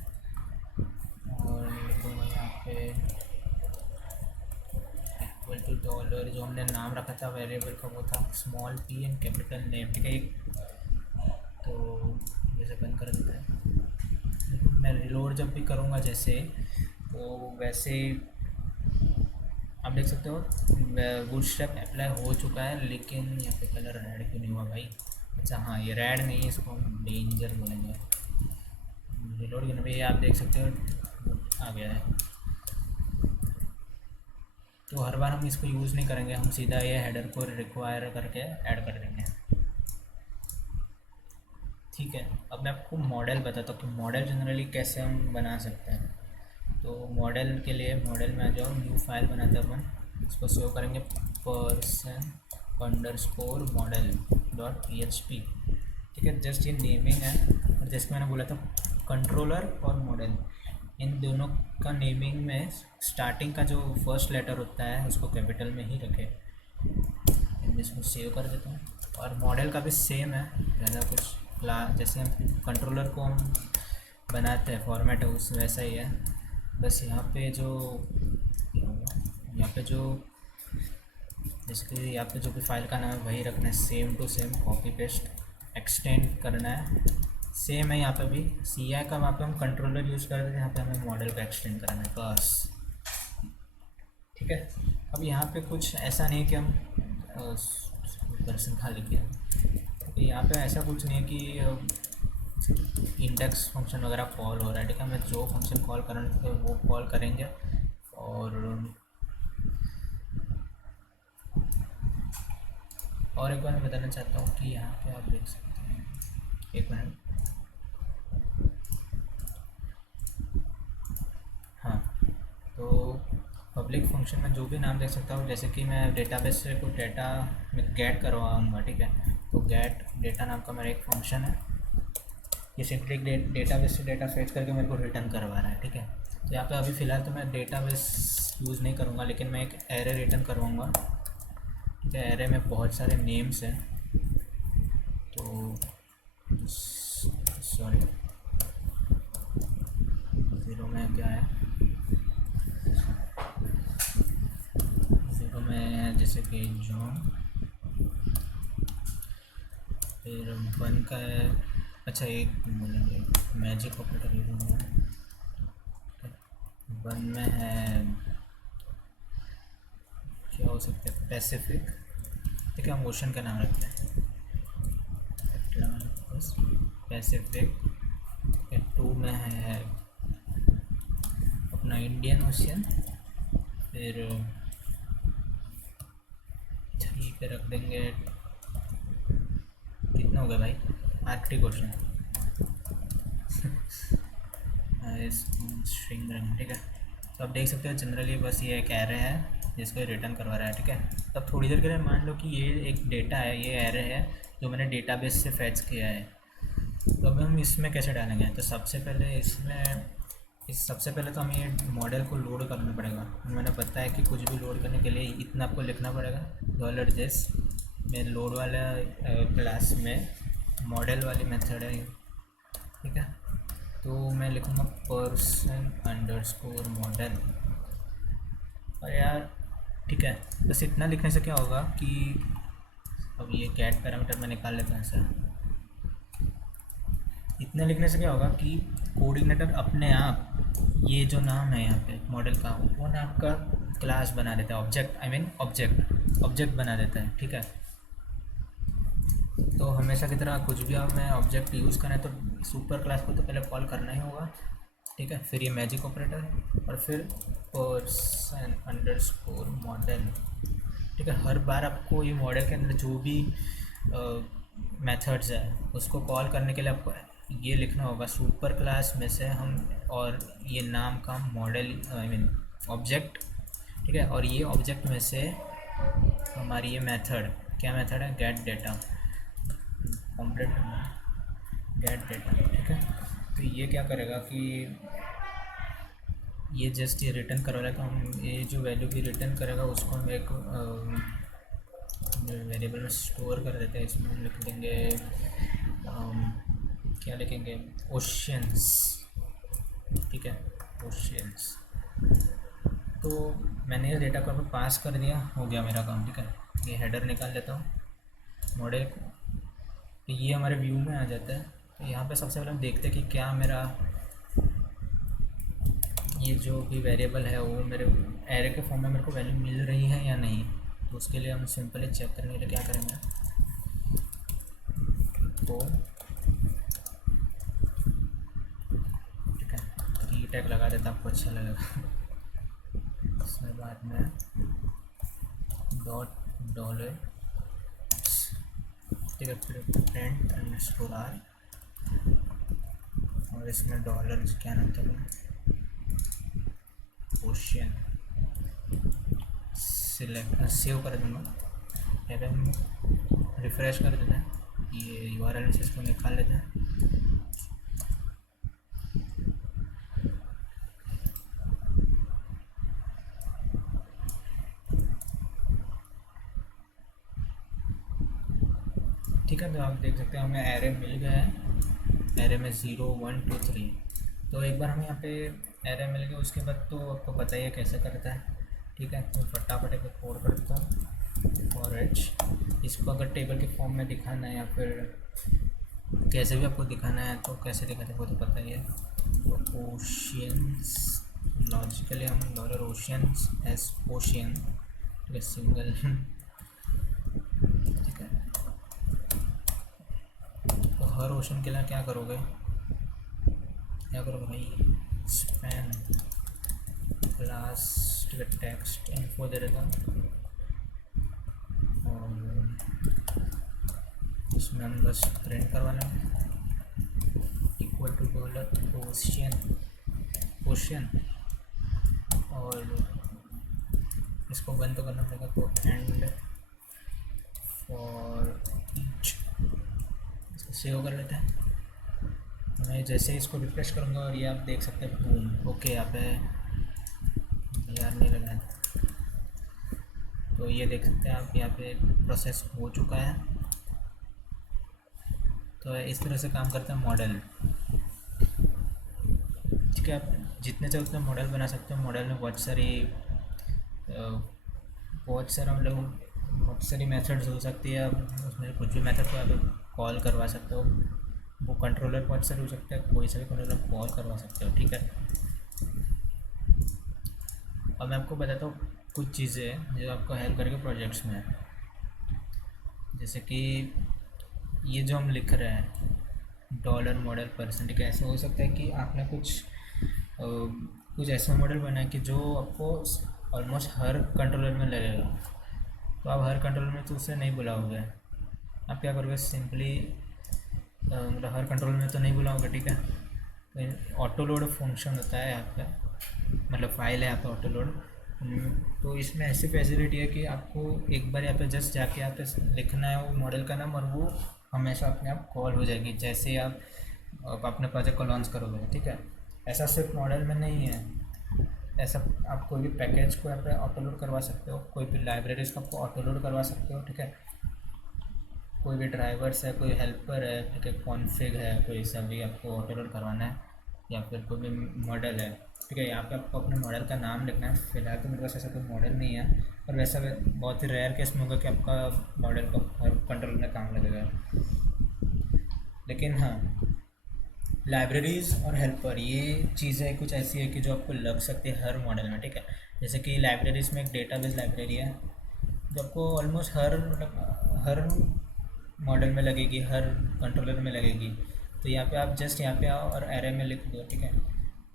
और लिखूँगा यहाँ पे इक्वल टू डॉलर, जो हमने नाम रखा था वेरिएबल का वो था small p and capital name. ठीक है, तो जैसे बंद कर देता है, मैं रिलोड जब भी करूँगा जैसे, तो वैसे आप देख सकते हो बूटस्ट्रैप अप्लाई हो चुका है, लेकिन यहाँ पे कलर रेड क्यों नहीं हुआ भाई। अच्छा हाँ, ये रेड नहीं है, इसको हम डेंजर बोलेंगे, रिलोड करने पे ये आप देख सकते हो आ गया है। तो हर बार हम इसको यूज़ नहीं करेंगे, हम सीधा ये हेडर को रिक्वायर करके ऐड कर देंगे। ठीक है, अब मैं आपको मॉडल बताता हूँ कि मॉडल जनरली कैसे हम बना सकते हैं। तो मॉडल के लिए मॉडल में आ जाओ, न्यू फाइल बनाते हैं अपन, इसको सेव करेंगे person_model.php। ठीक है, जस्ट ये नेमिंग है, और जैसे मैंने बोला था कंट्रोलर और मॉडल, इन दोनों का नेमिंग में स्टार्टिंग का जो फर्स्ट लेटर होता है उसको कैपिटल में ही रखें। मैं इसको सेव कर देता हूँ। और मॉडल का भी सेम है, ज़्यादा कुछ क्लास जैसे हम कंट्रोलर को हम बनाते हैं फॉर्मेट है उस वैसा ही है, बस यहाँ पे जो जैसे कि यहाँ पे जो भी फाइल का नाम है वही रखना है, same to same copy paste extend करना है। सेम है यहाँ पे भी, सी आई का वहाँ पे हम कंट्रोलर यूज़ कर रहे थे, यहाँ पे हमें मॉडल को एक्सटेंड करना है बस। ठीक है, अब यहाँ पे कुछ ऐसा नहीं है कि हम पर्सन खाली किया, तो यहाँ पे ऐसा कुछ नहीं है कि इंडेक्स फंक्शन वगैरह कॉल हो रहा है। ठीक है, हमें जो फंक्शन कॉल करना है वो कॉल करेंगे। और एक बार मैं बताना चाहता हूँ कि यहाँ पे आप देख सकते हैं, एक मिनट, हाँ, तो पब्लिक फंक्शन में जो भी नाम देख सकता हूँ, जैसे कि मैं डेटाबेस से कुछ डेटा में गेट करवाऊँगा। ठीक है, तो गेट डेटा नाम का मेरा एक फंक्शन है, ये सिंपली डेटाबेस से डेटा फेच करके मेरे को रिटर्न करवा रहा है। ठीक है, तो यहाँ पे अभी फ़िलहाल तो मैं डेटाबेस यूज़ नहीं करूँगा, लेकिन मैं एक एरे रिटर्न करवाऊँगा। ठीक है, एरे में बहुत सारे नेम्स हैं, तो सॉरी 0 में क्या है, 0 में जैसे कि जॉन, फिर 1 का है, अच्छा एक बोलेंगे मैजिक ऑपरेटर यूज होगा। 1 में है क्या हो सकता है, पैसिफिक। ठीक है, हम ओशन का नाम रखते हैं पैसिफिक। 2 में है अपना इंडियन ओशियन, फिर 3 पे रख देंगे, कितना हो गया भाई, आर्कटिक ओशन स्ट्रिंग रंग। ठीक है, तो आप देख सकते हो जनरली बस ये एक एरे है जिसको रिटर्न करवा रहा है। ठीक है, तब थोड़ी देर के लिए मान लो कि ये एक डेटा है, ये एरे है जो मैंने डेटाबेस से फैच किया है। तो अब हम इसमें कैसे डालेंगे, तो सबसे पहले तो हमें ये मॉडल को लोड करना पड़ेगा। मैंने बताया है कि कुछ भी लोड करने के लिए इतना आपको लिखना पड़ेगा, $this में लोड वाला क्लास में मॉडल वाली मेथड है। ठीक है, तो मैं लिखूँगा person_model। और यार ठीक है, बस इतना लिखने से क्या होगा कि अब ये कैट पैरामीटर में निकाल लेते हैं सर। इतना लिखने से क्या होगा कि कोऑर्डिनेटर अपने आप ये जो नाम है यहाँ पे मॉडल का, वो नाम का क्लास बना देता है, ऑब्जेक्ट बना देता है। ठीक है, तो हमेशा की तरह कुछ भी हमें ऑब्जेक्ट यूज़ करें तो सुपर क्लास को तो पहले कॉल करना ही होगा। ठीक है, फिर ये मैजिक ऑपरेटर और फिर person_model। ठीक है, हर बार आपको ये मॉडल के अंदर जो भी मेथड्स है उसको कॉल करने के लिए आपको ये लिखना होगा सुपर क्लास में से हम, और ये नाम का मॉडल ऑब्जेक्ट। ठीक है, और ये ऑब्जेक्ट में से हमारी ये मेथड, क्या मेथड है, gate data, complete gate data. ठीक है, तो ये क्या करेगा कि ये जस्ट ये रिटर्न कर रहा है, तो हम ये जो वैल्यू भी रिटर्न करेगा उसको हम एक वेरिएबल में स्टोर कर देते हैं। इसमें हम लिख देंगे क्या लिखेंगे, ओशियंस। ठीक है, ओशियंस। तो मैंने ये डेटा को पास कर दिया, हो गया मेरा काम। ठीक है, ये हेडर निकाल लेता हूँ मॉडल को, तो ये हमारे व्यू में आ जाता है। तो यहाँ पे सबसे पहले हम देखते हैं कि क्या मेरा ये जो भी वेरिएबल है वो मेरे एरे के फॉर्म में मेरे को वैल्यू मिल रही है या नहीं। तो उसके लिए हम सिंपली चेक करने के लिए क्या करेंगे, तो टैग लगा देता, आपको अच्छा लगेगा। उसमें बाद में $, ठीक है, फिर $, और इसमें डॉलर क्या नाम था, क्वेश्चन सिलेक्ट सेव कर दूँगा। यहाँ पे हम रिफ़्रेश कर देते हैं, ये URL से इसको निकाल लेते हैं। ठीक है, तो आप देख सकते हैं हमें एरे मिल गया है। एरे में 0 1 2 3। तो एक बार हमें यहाँ पे एरे मिल गया, उसके बाद तो आपको पता ही है कैसे करता है। ठीक है, तो फटाफट एक कोड कर देता हूँ फॉर एच। इसको अगर टेबल के फॉर्म में दिखाना है या फिर कैसे भी आपको दिखाना है तो कैसे दिखाते हैं वो तो पता ही है। तो ओशियंस, लॉजिकली हम डॉलर ओशियंस एस ओशियन, ठीक है, सिंगल, ठीक है। तो हर ओशन के लिए क्या करोगे भाई, स्पैन क्लास, ठीक है, टेक्स्ट इन्फो दे देता हूँ, और इसमें हम बस प्रिंट करवा लेंगे इक्वल टू डॉलर ओशियन, और इसको बंद तो करना पड़ेगा, तो एंड फॉर ईच। इसको सेव कर लेते हैं। मैं जैसे ही इसको रिफ्रेश करूँगा और ये आप देख सकते हैं बूम, ओके, यहाँ पे यार नहीं लगा है, तो ये देख सकते हैं आप यहाँ पे प्रोसेस हो चुका है। तो इस तरह से काम करता है मॉडल। ठीक है, आप जितने चाहे उतने मॉडल बना सकते हो। मॉडल में बहुत सारी मेथड्स हो सकती है। उसमें कुछ भी मेथड को आप कॉल करवा सकते हो। वो कंट्रोलर बहुत सारे हो सकते हैं, कोई सा भी कंट्रोलर कॉल करवा सकते हो। ठीक है, अब मैं आपको बताता हूँ कुछ चीज़ें जो आपको हेल्प करेंगे प्रोजेक्ट्स में। जैसे कि ये जो हम लिख रहे हैं डॉलर मॉडल परसेंट, ऐसा हो सकता है कि आपने कुछ ऐसा मॉडल बनाया कि जो आपको ऑलमोस्ट हर कंट्रोलर में लगेगा। तो आप हर कंट्रोलर में तो उसे नहीं बुलाओगे। आप क्या करोगे, सिंपली मतलब हर कंट्रोलर में तो नहीं बुलाओगे। ठीक है, तो ऑटो लोड फंक्शन होता है यहाँ पे, मतलब फाइल है यहाँ पे ऑटो लोड। तो इसमें ऐसी फैसिलिटी है कि आपको एक बार यहाँ पे जस्ट जाके यहाँ पे लिखना है वो मॉडल का नाम, और वो हमेशा अपने आप कॉल हो जाएगी जैसे आप अपने प्रोजेक्ट को लॉन्च करोगे। ठीक है, ऐसा सिर्फ मॉडल में नहीं है, ऐसा आप कोई भी पैकेज को यहाँ पे ऑटो लोड करवा सकते हो, कोई भी लाइब्रेरीज को आपको ऑटो लोड करवा सकते हो। ठीक है, कोई भी ड्राइवर्स है, कोई हेल्पर है, ठीक है, कॉन्फ़िग है, कोई सभी आपको ऑटो लोड करवाना है, या फिर कोई भी मॉडल है। ठीक है, यहाँ पे आपको अपने मॉडल का नाम लिखना है। फिलहाल तो मेरे पास ऐसा कोई मॉडल नहीं है, और वैसा बहुत ही रेयर केस में होगा कि आपका मॉडल को हर कंट्रोल में काम लगेगा। लेकिन हाँ, लाइब्रेरीज़ और हेल्पर ये चीज़ें कुछ ऐसी है कि जो आपको लग सकती है हर मॉडल में। ठीक है, जैसे कि लाइब्रेरीज़ में एक डेटाबेस लाइब्रेरी है जो आपको ऑलमोस्ट हर मॉडल में लगेगी, हर कंट्रोलर में लगेगी। तो यहाँ पे आप जस्ट यहाँ पे आओ और एरे में लिख दो। ठीक है,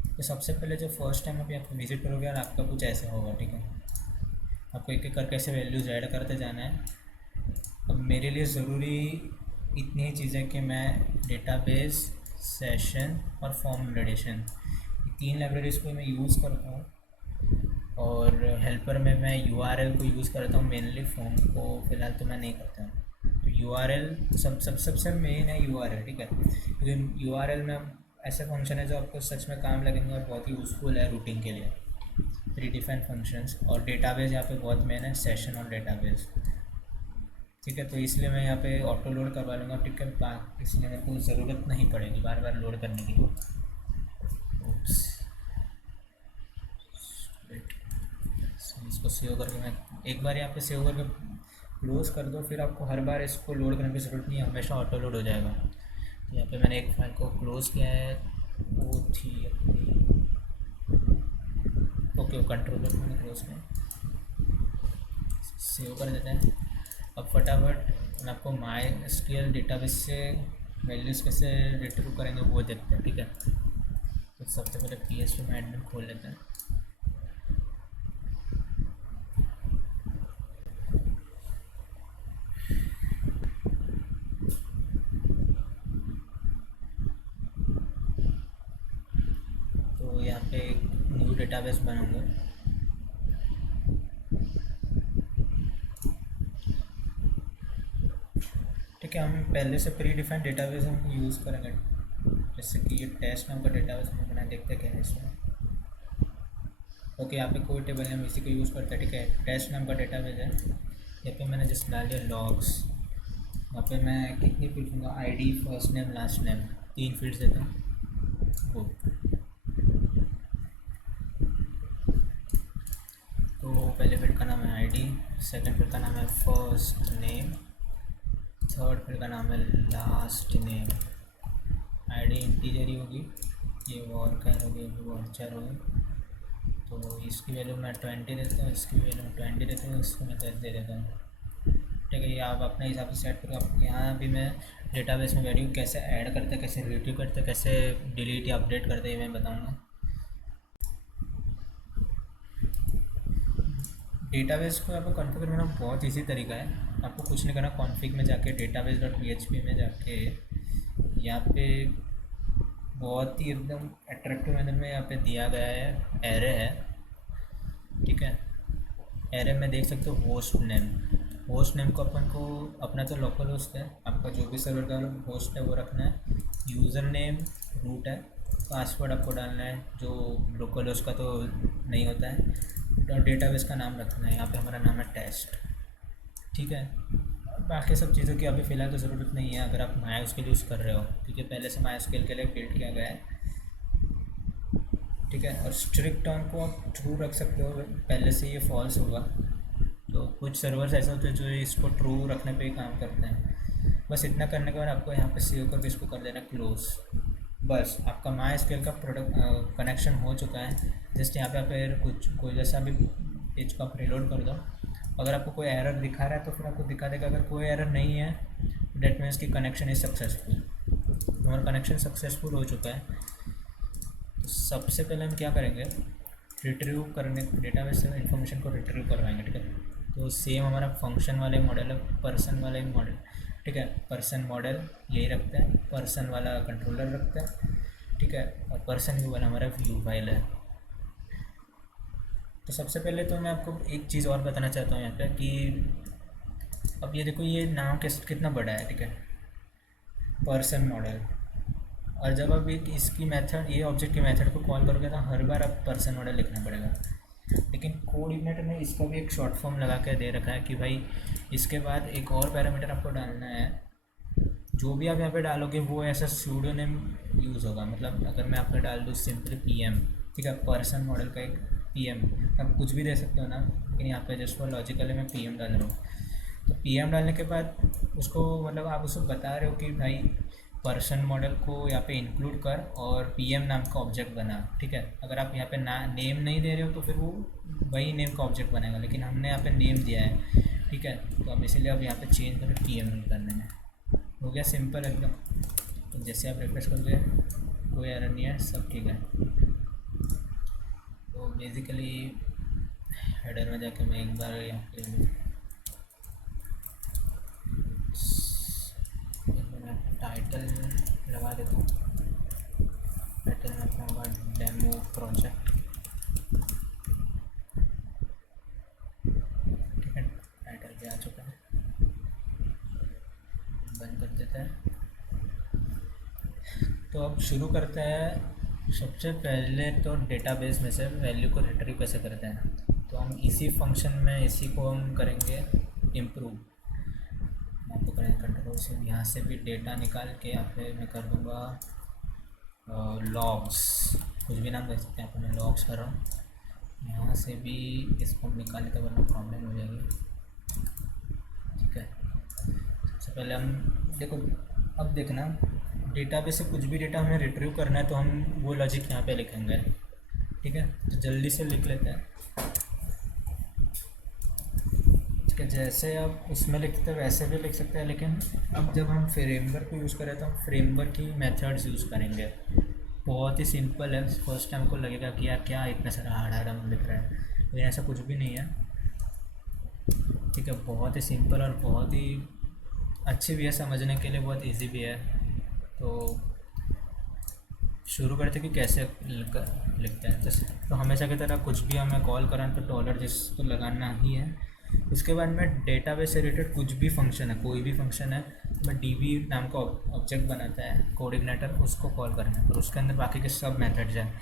तो सबसे पहले जो फर्स्ट टाइम अभी आप विज़िट करोगे और आपका कुछ ऐसा होगा। ठीक है, आपको एक एक करके ऐसे वैल्यूज़ ऐड करते जाना है। अब मेरे लिए ज़रूरी इतनी ही चीज़ें कि मैं डेटाबेस, सेशन और फॉर्म वैलिडेशन, 3 लाइब्रेरीज़ को मैं यूज़ करता हूँ, और हेल्पर में मैं URL को यूज़ करता हूँ मेनली। फॉर्म को फ़िलहाल तो मैं नहीं करता हूँ। तो URL सबसे मेन है URL। ठीक है, क्योंकि URL में ऐसे फंक्शन है जो आपको सच में काम लगेंगे और बहुत ही यूज़फुल है रूटिंग के लिए, प्री डिफाइंड फंक्शंस। और डेटाबेस यहाँ पे बहुत मेन है, सेशन और डेटाबेस। ठीक है, तो इसलिए मैं यहाँ पे ऑटो लोड करवा लूँगा। ठीक है, इसलिए मेरे को ज़रूरत नहीं पड़ेगी बार बार लोड करने की। इसको सेव करके मैं एक बार यहाँ पे सेव करके क्लोज़ कर दो, फिर आपको हर बार इसको लोड करने की ज़रूरत नहीं है, हमेशा ऑटो लोड हो जाएगा। तो यहाँ पे मैंने एक फाइल को क्लोज़ किया है, वो थी अपनी, ओके, वो कंट्रोलर मैंने क्लोज़ किया, सेव कर देते हैं। अब फटाफट मैं आपको MySQL डेटाबेस से वैल्यूज़ कैसे रिट्रीव करेंगे वो देखते हैं। ठीक है, तो सबसे पहले PHP में एडमिन खोल लेते हैं। तो यहाँ पे एक न्यू डेटाबेस बनाऊंगा। ठीक है, हम पहले से प्री डिफाइंड डेटाबेस हम यूज़ करेंगे, जैसे कि ये टेस्ट नाम का डेटाबेस हमने बनाया, देखते क्या है इसमें। ओके, यहाँ पे कोई टेबल है, हम इसी को यूज़ करते हैं। ठीक है, टेस्ट नाम का डेटाबेस है। यहाँ पे मैंने जस्ट डाल दिया लॉग्स। यहाँ पे मैं कितनी फील्ड दूँगा, ID, first name, last name, 3 fields देता हूँ। वो तो पहले फील्ड का नाम है ID, सेकंड फील्ड का नाम है फर्स्ट नेम, थर्ड फील्ड का नाम है लास्ट नेम। ID इंटीजर ही होगी, ये वॉर्कर होगी, वॉर्चर होगी। तो इसकी वैल्यू मैं 20 देता हूँ, इसकी वैल्यू मैं 20 देता हूँ, इसको मैं 10 दे देता हूँ। ठीक है, ये आप अपने हिसाब से सेट करो। आप यहाँ भी मैं डेटाबेस में वैल्यू कैसे ऐड करते हैं, कैसे रिट्रीव करते हैं, कैसे डिलीट या अपडेट करते हैं, ये मैं बताऊँगा। डेटाबेस को आपको कॉन्फ़िगर करना बहुत इजी तरीका है। आपको कुछ नहीं करना, कॉन्फ़िग में जाके database.php में जाके यहाँ पे बहुत ही एकदम अट्रैक्टिव मैनर में यहाँ पे दिया गया है, एरे है। ठीक है, एरे में देख सकते हो होस्ट नेम। होस्ट नेम को अपन को अपना तो लोकल होस्ट है, आपका जो भी सर्वर का होस्ट है वो रखना है। यूज़र नेम रूट है, पासवर्ड आपको डालना है जो लोकल होस्ट का तो नहीं होता है, और डेटाबेस का नाम रखना है। यहाँ पे हमारा नाम है टेस्ट। ठीक है, बाकी सब चीज़ों की अभी फ़िलहाल तो ज़रूरत नहीं है अगर आप MySQL यूज़ कर रहे हो, क्योंकि पहले से MySQL के लिए बिल्ड किया गया है। ठीक है, और स्ट्रिक्ट टर्म को आप ट्रू रख सकते हो, पहले से ये फॉल्स होगा। तो कुछ सर्वर्स ऐसे होते हैं जो इसको ट्रू रखने पे ही काम करते हैं। बस इतना करने के बाद आपको यहाँ पे सेव करके इसको कर देना क्लोज। बस आपका MySQL का प्रोडक्ट कनेक्शन हो चुका है। जस्ट यहाँ पे आप कुछ कोई जैसा भी पेज को आप रिलोड कर दो। अगर आपको कोई एरर दिखा रहा है तो फिर आपको दिखा देगा। अगर कोई एरर नहीं है डेट मीन्स कि कनेक्शन इज सक्सेसफुल। हमारा कनेक्शन सक्सेसफुल हो चुका है। तो सबसे पहले हम क्या करेंगे, रिट्रीव करने डेटाबेस से इन्फॉर्मेशन को रिट्रीव करवाएंगे। ठीक है, तो सेम हमारा फंक्शन वाले मॉडल है, पर्सन वाला ही मॉडल। ठीक है, पर्सन मॉडल यही रखते हैं, पर्सन वाला कंट्रोलर रखते हैं। ठीक है, और पर्सन व्यू वाला हमारा व्यू फाइल है। तो सबसे पहले तो मैं आपको एक चीज़ और बताना चाहता हूँ यहाँ पे कि अब ये देखो, ये नाम कितना बड़ा है। ठीक है, पर्सन मॉडल, और जब आप एक इसकी मेथड, ये ऑब्जेक्ट की मेथड को कॉल करोगे तो हर बार आप पर्सन मॉडल लिखना पड़ेगा। लेकिन कोऑर्डिनेटर ने इसका भी एक शॉर्ट फॉर्म लगा के दे रखा है कि भाई इसके बाद एक और पैरामीटर आपको डालना है। जो भी आप यहाँ पे डालोगे वो ऐसा सूडो नेम यूज़ होगा। मतलब अगर मैं आपको डाल दूँ सिंपली PM, ठीक है, पर्सन मॉडल का एक PM, आप कुछ भी दे सकते हो ना, लेकिन यहाँ पे जस्ट फॉर लॉजिकली मैं PM डाल रहा हूँ। तो PM डालने के बाद उसको मतलब आप उसको बता रहे हो कि भाई पर्सन मॉडल को यहाँ पे इंक्लूड कर और PM नाम का ऑब्जेक्ट बना। ठीक है, अगर आप यहाँ पे नेम नहीं दे रहे हो तो फिर वो वही नेम का ऑब्जेक्ट बनेगा, लेकिन हमने यहाँ पे नेम दिया है। ठीक है, तो हम इसीलिए अब यहाँ पे चेंज करें PM करने में। हो गया सिंपल एकदम। तो जैसे आप रिफ्रेश करोगे कोई एरर नहीं है, सब ठीक है। तो बेसिकली हेडर में जाके मैं एक बार यहाँ पे टाइटल लगा देता हूँ। टाइटल में अपना होगा डेमो प्रोजेक्ट। ठीक है, टाइटल भी आ चुका है, बंद कर देते हैं। तो अब शुरू करते हैं। सबसे पहले तो डेटाबेस में से वैल्यू को रिट्रीव कैसे करते हैं, तो हम इसी फंक्शन में इसी को हम करेंगे इम्प्रूव। आपको करेंगे कंट्रोल से यहाँ से भी डेटा निकाल के यहाँ पे मैं कर दूँगा लॉग्स, कुछ भी नाम दे सकते हैं। आप मैं लॉग्स कर रहा हूँ। यहाँ से भी इसको निकालने के वरना प्रॉब्लम हो जाएगी। ठीक है, सबसे पहले हम देखो, अब देखना डेटाबेस से कुछ भी डेटा हमें रिट्रीव करना है तो हम वो लॉजिक यहाँ पे लिखेंगे। ठीक है, तो जल्दी से लिख लेते हैं। ठीक है, जैसे आप उसमें लिखते हैं वैसे भी लिख सकते हैं, लेकिन अब जब हम फ्रेमवर्क को यूज़ करें तो हम फ्रेमवर्क की मेथड्स यूज़ करेंगे। बहुत ही सिंपल है। फर्स्ट टाइम को लगेगा कि यार क्या इतना सारा हार्ड हार्ड दिख रहा है, लेकिन ऐसा कुछ भी नहीं है। ठीक है, बहुत ही सिंपल और बहुत ही अच्छी भी है, समझने के लिए बहुत इजी भी है। तो शुरू करते कि कैसे लिखते हैं। जैसे तो हमेशा की तरह कुछ भी हमें कॉल कराएं तो डॉलर जिसको लगाना ही है। उसके बाद में डेटाबेस से रिलेटेड कुछ भी फंक्शन है, कोई भी फंक्शन है, मैं डीबी नाम का ऑब्जेक्ट बनाता है कोऑर्डिनेटर, उसको कॉल करना है और उसके अंदर बाकी के सब मेथड्स हैं।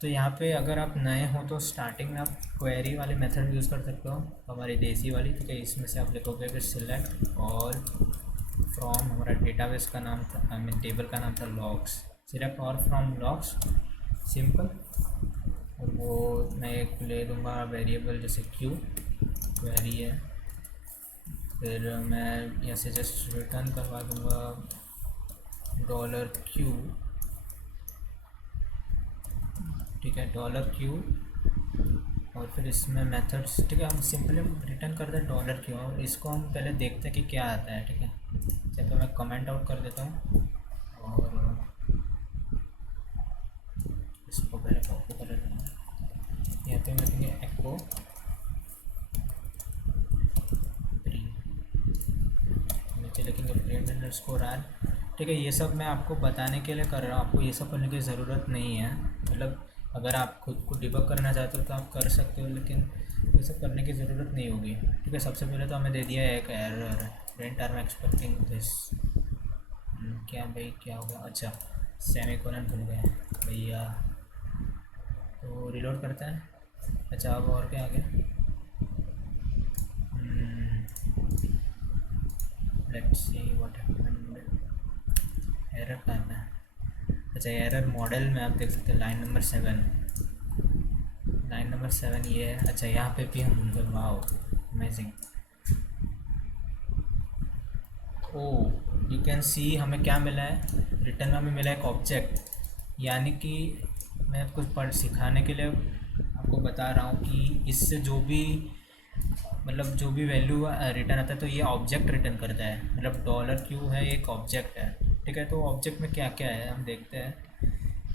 तो यहाँ पे अगर आप नए हो तो स्टार्टिंग में आप क्वेरी वाले मेथड यूज़ कर सकते हो, हमारी देसी वाली। ठीक है, इसमें से आप लिखोगे कि सिलेक्ट और फ्रॉम, हमारा डेटाबेस का नाम था, आई मीन टेबल का नाम था लॉग्स, सिलेक्ट और फ्रॉम लॉग्स, सिंपल। और वो मैं एक ले लूँगा वेरिएबल जैसे क्यू, क्वेरी है। फिर मैं यहाँ से जस्ट रिटर्न करवा दूँगा डॉलर क्यू। ठीक है, डॉलर क्यू, और फिर इसमें मेथड्स। ठीक है, हम सिंपली रिटर्न कर दें डॉलर क्यू, और इसको हम पहले देखते हैं कि क्या आता है। ठीक है, जब मैं कमेंट आउट कर देता हूँ और इसको पहले कॉपी कर लेता हूँ। यहाँ पे हम लिखेंगे एको 3, नीचे लिखेंगे प्रिंट अंडरस्कोर आर। ठीक है, ये सब मैं आपको बताने के लिए कर रहा हूँ, आपको ये सब करने की ज़रूरत नहीं है। मतलब अगर आप खुद को डिबग करना चाहते हो तो आप कर सकते हो, लेकिन ये सब करने की ज़रूरत नहीं होगी। ठीक है, सबसे पहले तो हमें दे दिया है एक एरर, प्रिंट आर मैं एक्सपेक्टिंग दिस। क्या भाई क्या होगा, अच्छा सेमीकोलन भूल गए भैया, तो रिलोड करते हैं। अच्छा अब और क्या आ गया, let's see what happened, error का है। अच्छा एरर मॉडल में आप देख सकते हैं लाइन नंबर 7, लाइन नंबर 7 ये है। अच्छा यहाँ पे भी हम भूल गए, wow amazing. Oh you can see हमें क्या मिला है, रिटर्न में हमें मिला एक ऑब्जेक्ट। यानी कि मैं आपको पढ़ सिखाने के लिए आपको बता रहा हूँ कि इससे जो भी मतलब जो भी वैल्यू रिटर्न आता है तो ये ऑब्जेक्ट रिटर्न करता है। मतलब डॉलर क्यू है एक ऑब्जेक्ट है। ठीक है, तो ऑब्जेक्ट में क्या क्या है हम देखते हैं।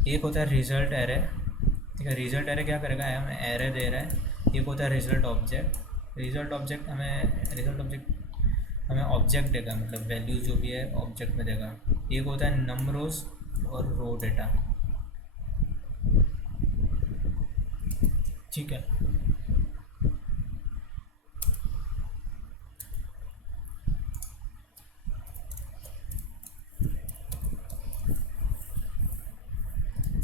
एक होता है रिजल्ट एरे। ठीक है, रिजल्ट एरे क्या करेगा, हमें एरे दे रहा है। एक होता है रिजल्ट ऑब्जेक्ट, रिजल्ट ऑब्जेक्ट हमें ऑब्जेक्ट देगा, मतलब वैल्यू जो भी है ऑब्जेक्ट में देगा। एक होता है नम रोज और रो डेटा। ठीक है,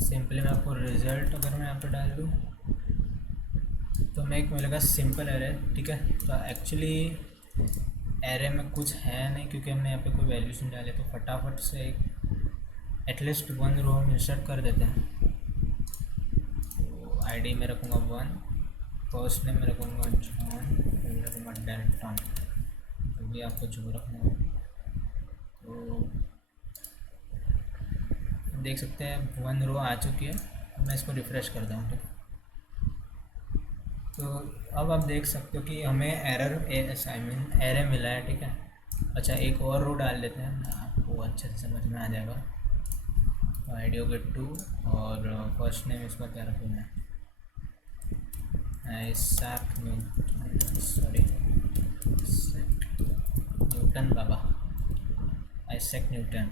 सिंपली मैं आपको रिज़ल्ट अगर मैं यहाँ पे डाल दूँ तो मैं एक मिलेगा सिंपल एरे। ठीक है, तो एक्चुअली एरे में कुछ है नहीं क्योंकि हमने यहाँ पे कोई वैल्यूज नहीं डाले, तो फटाफट से एटलीस्ट 1 रो हम इंसर्ट कर देते हैं। तो आईडी में रखूँगा 1, फर्स्ट नेम में रखूँगा जॉन, फिर रखूँगा डेल्टन, जो भी आपको जो रखना हो। तो देख सकते हैं 1 रो आ चुकी है। मैं इसको रिफ़्रेश करता हूँ। ठीक है, तो अब आप देख सकते हो कि हमें एरे मिला है। ठीक है, अच्छा एक और रो डाल देते हैं, आपको अच्छे से समझ में आ जाएगा। आईडी हो गया 2 और फर्स्ट नेम इसका क्या रखूँ मैं, आइसैक न्यूटन बाबा, Isaac Newton.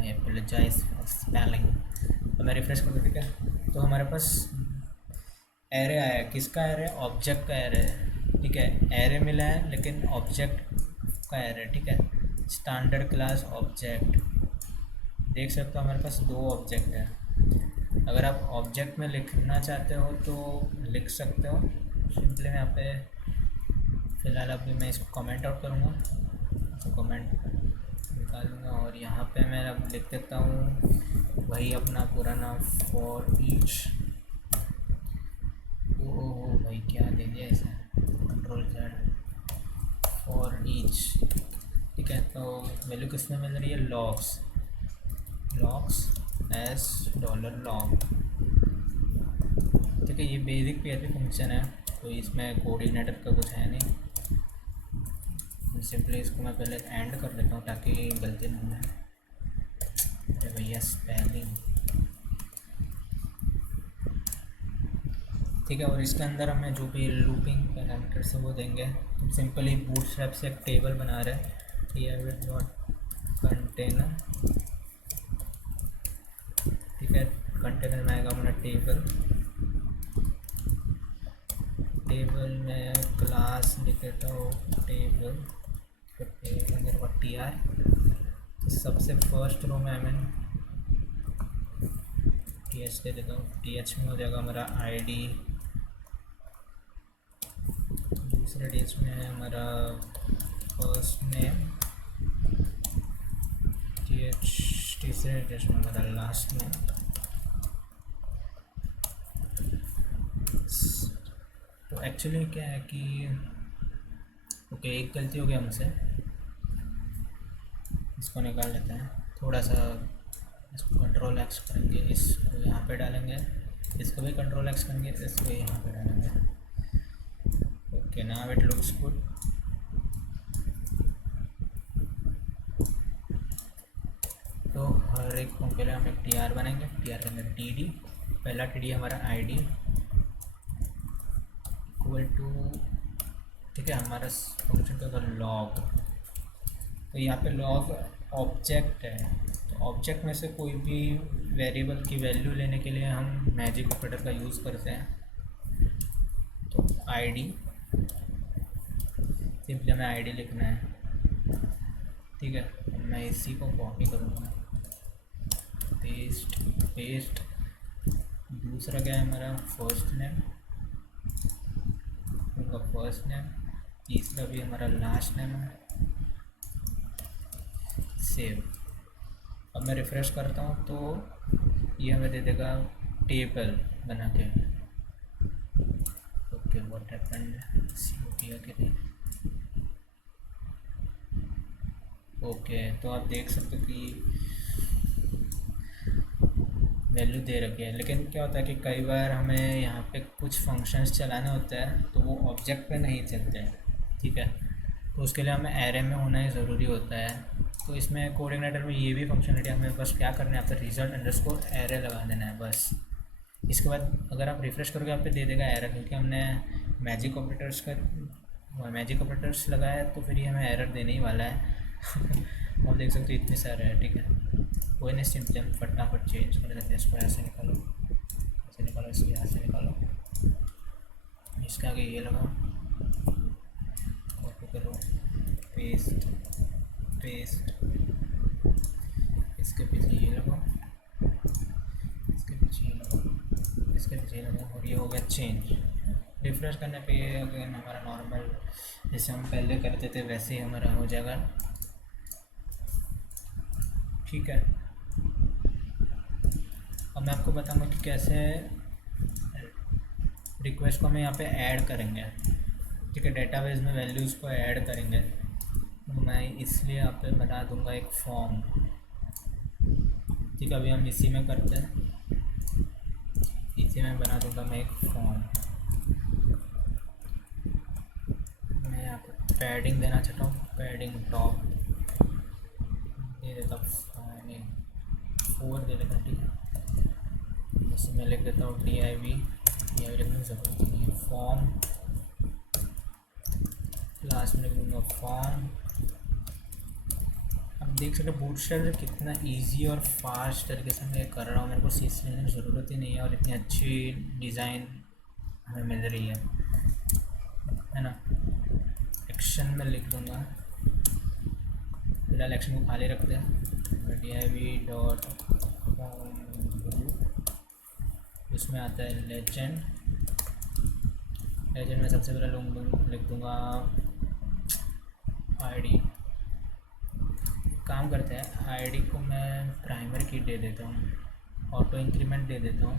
I apologize for spelling. तो मैं रिफ्रेश कर दूँ। ठीक है, तो हमारे पास एरे आया, किसका एरे, ऑब्जेक्ट का एरे है। ठीक है, एरे मिला है लेकिन ऑब्जेक्ट का एरे। ठीक है, स्टैंडर्ड क्लास ऑब्जेक्ट, देख सकते हो हमारे पास 2 ऑब्जेक्ट है। अगर आप ऑब्जेक्ट में लिखना चाहते हो तो लिख सकते हो सिंपली। मैं यहाँ पे फ़िलहाल अभी मैं इसको कमेंट आउट करूँगा, तो कमेंट निकालूँगा और यहाँ पे मैं अब लिख देता हूँ वही अपना पूरा नाम, फॉर ईच। ओह भाई क्या दे दिया इसे, Ctrl+Z, फॉर ईच। ठीक है, तो वैल्यू किसमें मिल रही है, logs, logs S dollar log. ठीक है, ये बेसिक PHP फंक्शन है, तो इसमें कोऑर्डिनेटर का कुछ है नहीं। सिंपली इसको मैं पहले एंड कर लेता हूँ ताकि गलती ना हो। अरे भैया स्पेलिंग, ठीक है। और इसके अंदर हमें जो भी लूपिंग पैरामीटर्स है वो देंगे। तो सिंपली बूटस्ट्रैप से एक टेबल बना रहे हैं, टी डॉट कंटेनर, ठीक है। कंटेनर में आएगा हमारा टेबल, टेबल में क्लास लिख देता हूँ टेबल, फिर टेबल मेरे पास टी आर, सबसे फर्स्ट रो में मैं टी एच दे देता हूँ, टी एच में हो जाएगा हमारा आईडी, दूसरे टी में है हमारा फर्स्ट नेम, टी एच, तीसरे टी में हमारा लास्ट नेम। तो एक्चुअली क्या है कि ओके, एक गलती हो गया हमसे, इसको निकाल लेते हैं थोड़ा सा, इसको कंट्रोल एक्स करेंगे, इसको यहाँ पे डालेंगे, इसको भी कंट्रोल एक्स करेंगे, इसको यहाँ पे डालेंगे। Okay, now it looks good. तो हर एक को पहले हम एक टी आर बनाएंगे, टी आर के अंदर टी डी, पहला टी डी हमारा आई डी इक्वल टू, ठीक है, हमारा फंक्शन का होगा लॉग। तो यहाँ पे लॉग ऑब्जेक्ट है, तो ऑब्जेक्ट में से कोई भी वेरिएबल की वैल्यू लेने के लिए हम मैजिक ऑपरेटर का यूज़ करते हैं। तो आईडी, सिंपली हमें आईडी लिखना है, ठीक है। मैं इसी को कॉपी करूँगा, पेस्ट पेस्ट। दूसरा क्या है हमारा फर्स्ट नेम, उनका फर्स्ट नेम, तीसरा भी हमारा लास्ट नेम है, सेव। अब मैं रिफ़्रेश करता हूँ तो ये हमें दे देगा टेबल बना के। ओके, व्हाट हैपेंड, सेव किया कि नहीं। ओके, तो आप देख सकते हो कि वैल्यू दे रखी है, लेकिन क्या होता है कि कई बार हमें यहाँ पे कुछ फंक्शंस चलाने होते हैं तो वो ऑब्जेक्ट पे नहीं चलते हैं, ठीक है। तो उसके लिए हमें एरे में होना ही ज़रूरी होता है। तो इसमें कोऑर्डिनेटर में ये भी फंक्शनलिटी हमें बस क्या करना है, आपका रिजल्ट अंडरस्कोर एरे लगा देना है बस। इसके बाद अगर आप रिफ़्रेश करोगे आप पे दे देगा एरर, क्योंकि हमने मैजिक ऑपरेटर्स लगाया है, तो फिर ये हमें एरर देने ही वाला है। आप देख सकते हो इतने सारे हैं, ठीक है। कोई नहीं, सिंपली हम फटाफट चेंज कर देते हैं। इसको ऐसे निकालो, ऐसे निकालो, इसको यहाँ से निकालो, इसके आगे ये लगाओ, कॉपी करो, पेस्ट पेस्ट, इसके पीछे ये लगाओ, इसके पीछे ये लगाओ, इसके पीछे ये लगाओ, और ये हो गया चेंज। रिफ्रेश करने पे ये अगेन हमारा नॉर्मल जैसे हम पहले करते थे वैसे ही हमारा हो जाएगा, ठीक है। अब मैं आपको बताऊंगा कि कैसे रिक्वेस्ट को हम यहाँ पे ऐड करेंगे, ठीक है। डेटाबेस में वैल्यूज़ को ऐड करेंगे, तो मैं इसलिए यहाँ पे बना दूंगा एक फॉर्म, ठीक है। अभी हम इसी में करते हैं, इसी में बना दूंगा मैं एक फॉर्म। मैं यहाँ पे पैडिंग देना चाहता हूँ, पैडिंग टॉप दे देता हूँ, 4 दे देता हूँ, ठीक है। इसी में लिख देता हूँ div लिखने की ज़रूरत नहीं है, फॉर्म, लास्ट में लिख दूँगा फॉर्म। अब देख सकते बूटस्ट्रैप से कितना इजी और फास्ट तरीके से मैं कर रहा हूँ, मेरे को सीख लेने की ज़रूरत ही नहीं है, और इतनी अच्छी डिज़ाइन हमें मिल रही है ना। एक्शन में लिख दूँगा, फिलहाल एक्शन को खाली रखते हैं, div डॉट उसमें आता है लेजेंड में सबसे पहले लिख दूँगा आईडी। काम करते हैं, आईडी को मैं प्राइमरी की दे देता हूँ, ऑटो इंक्रीमेंट दे देता हूँ,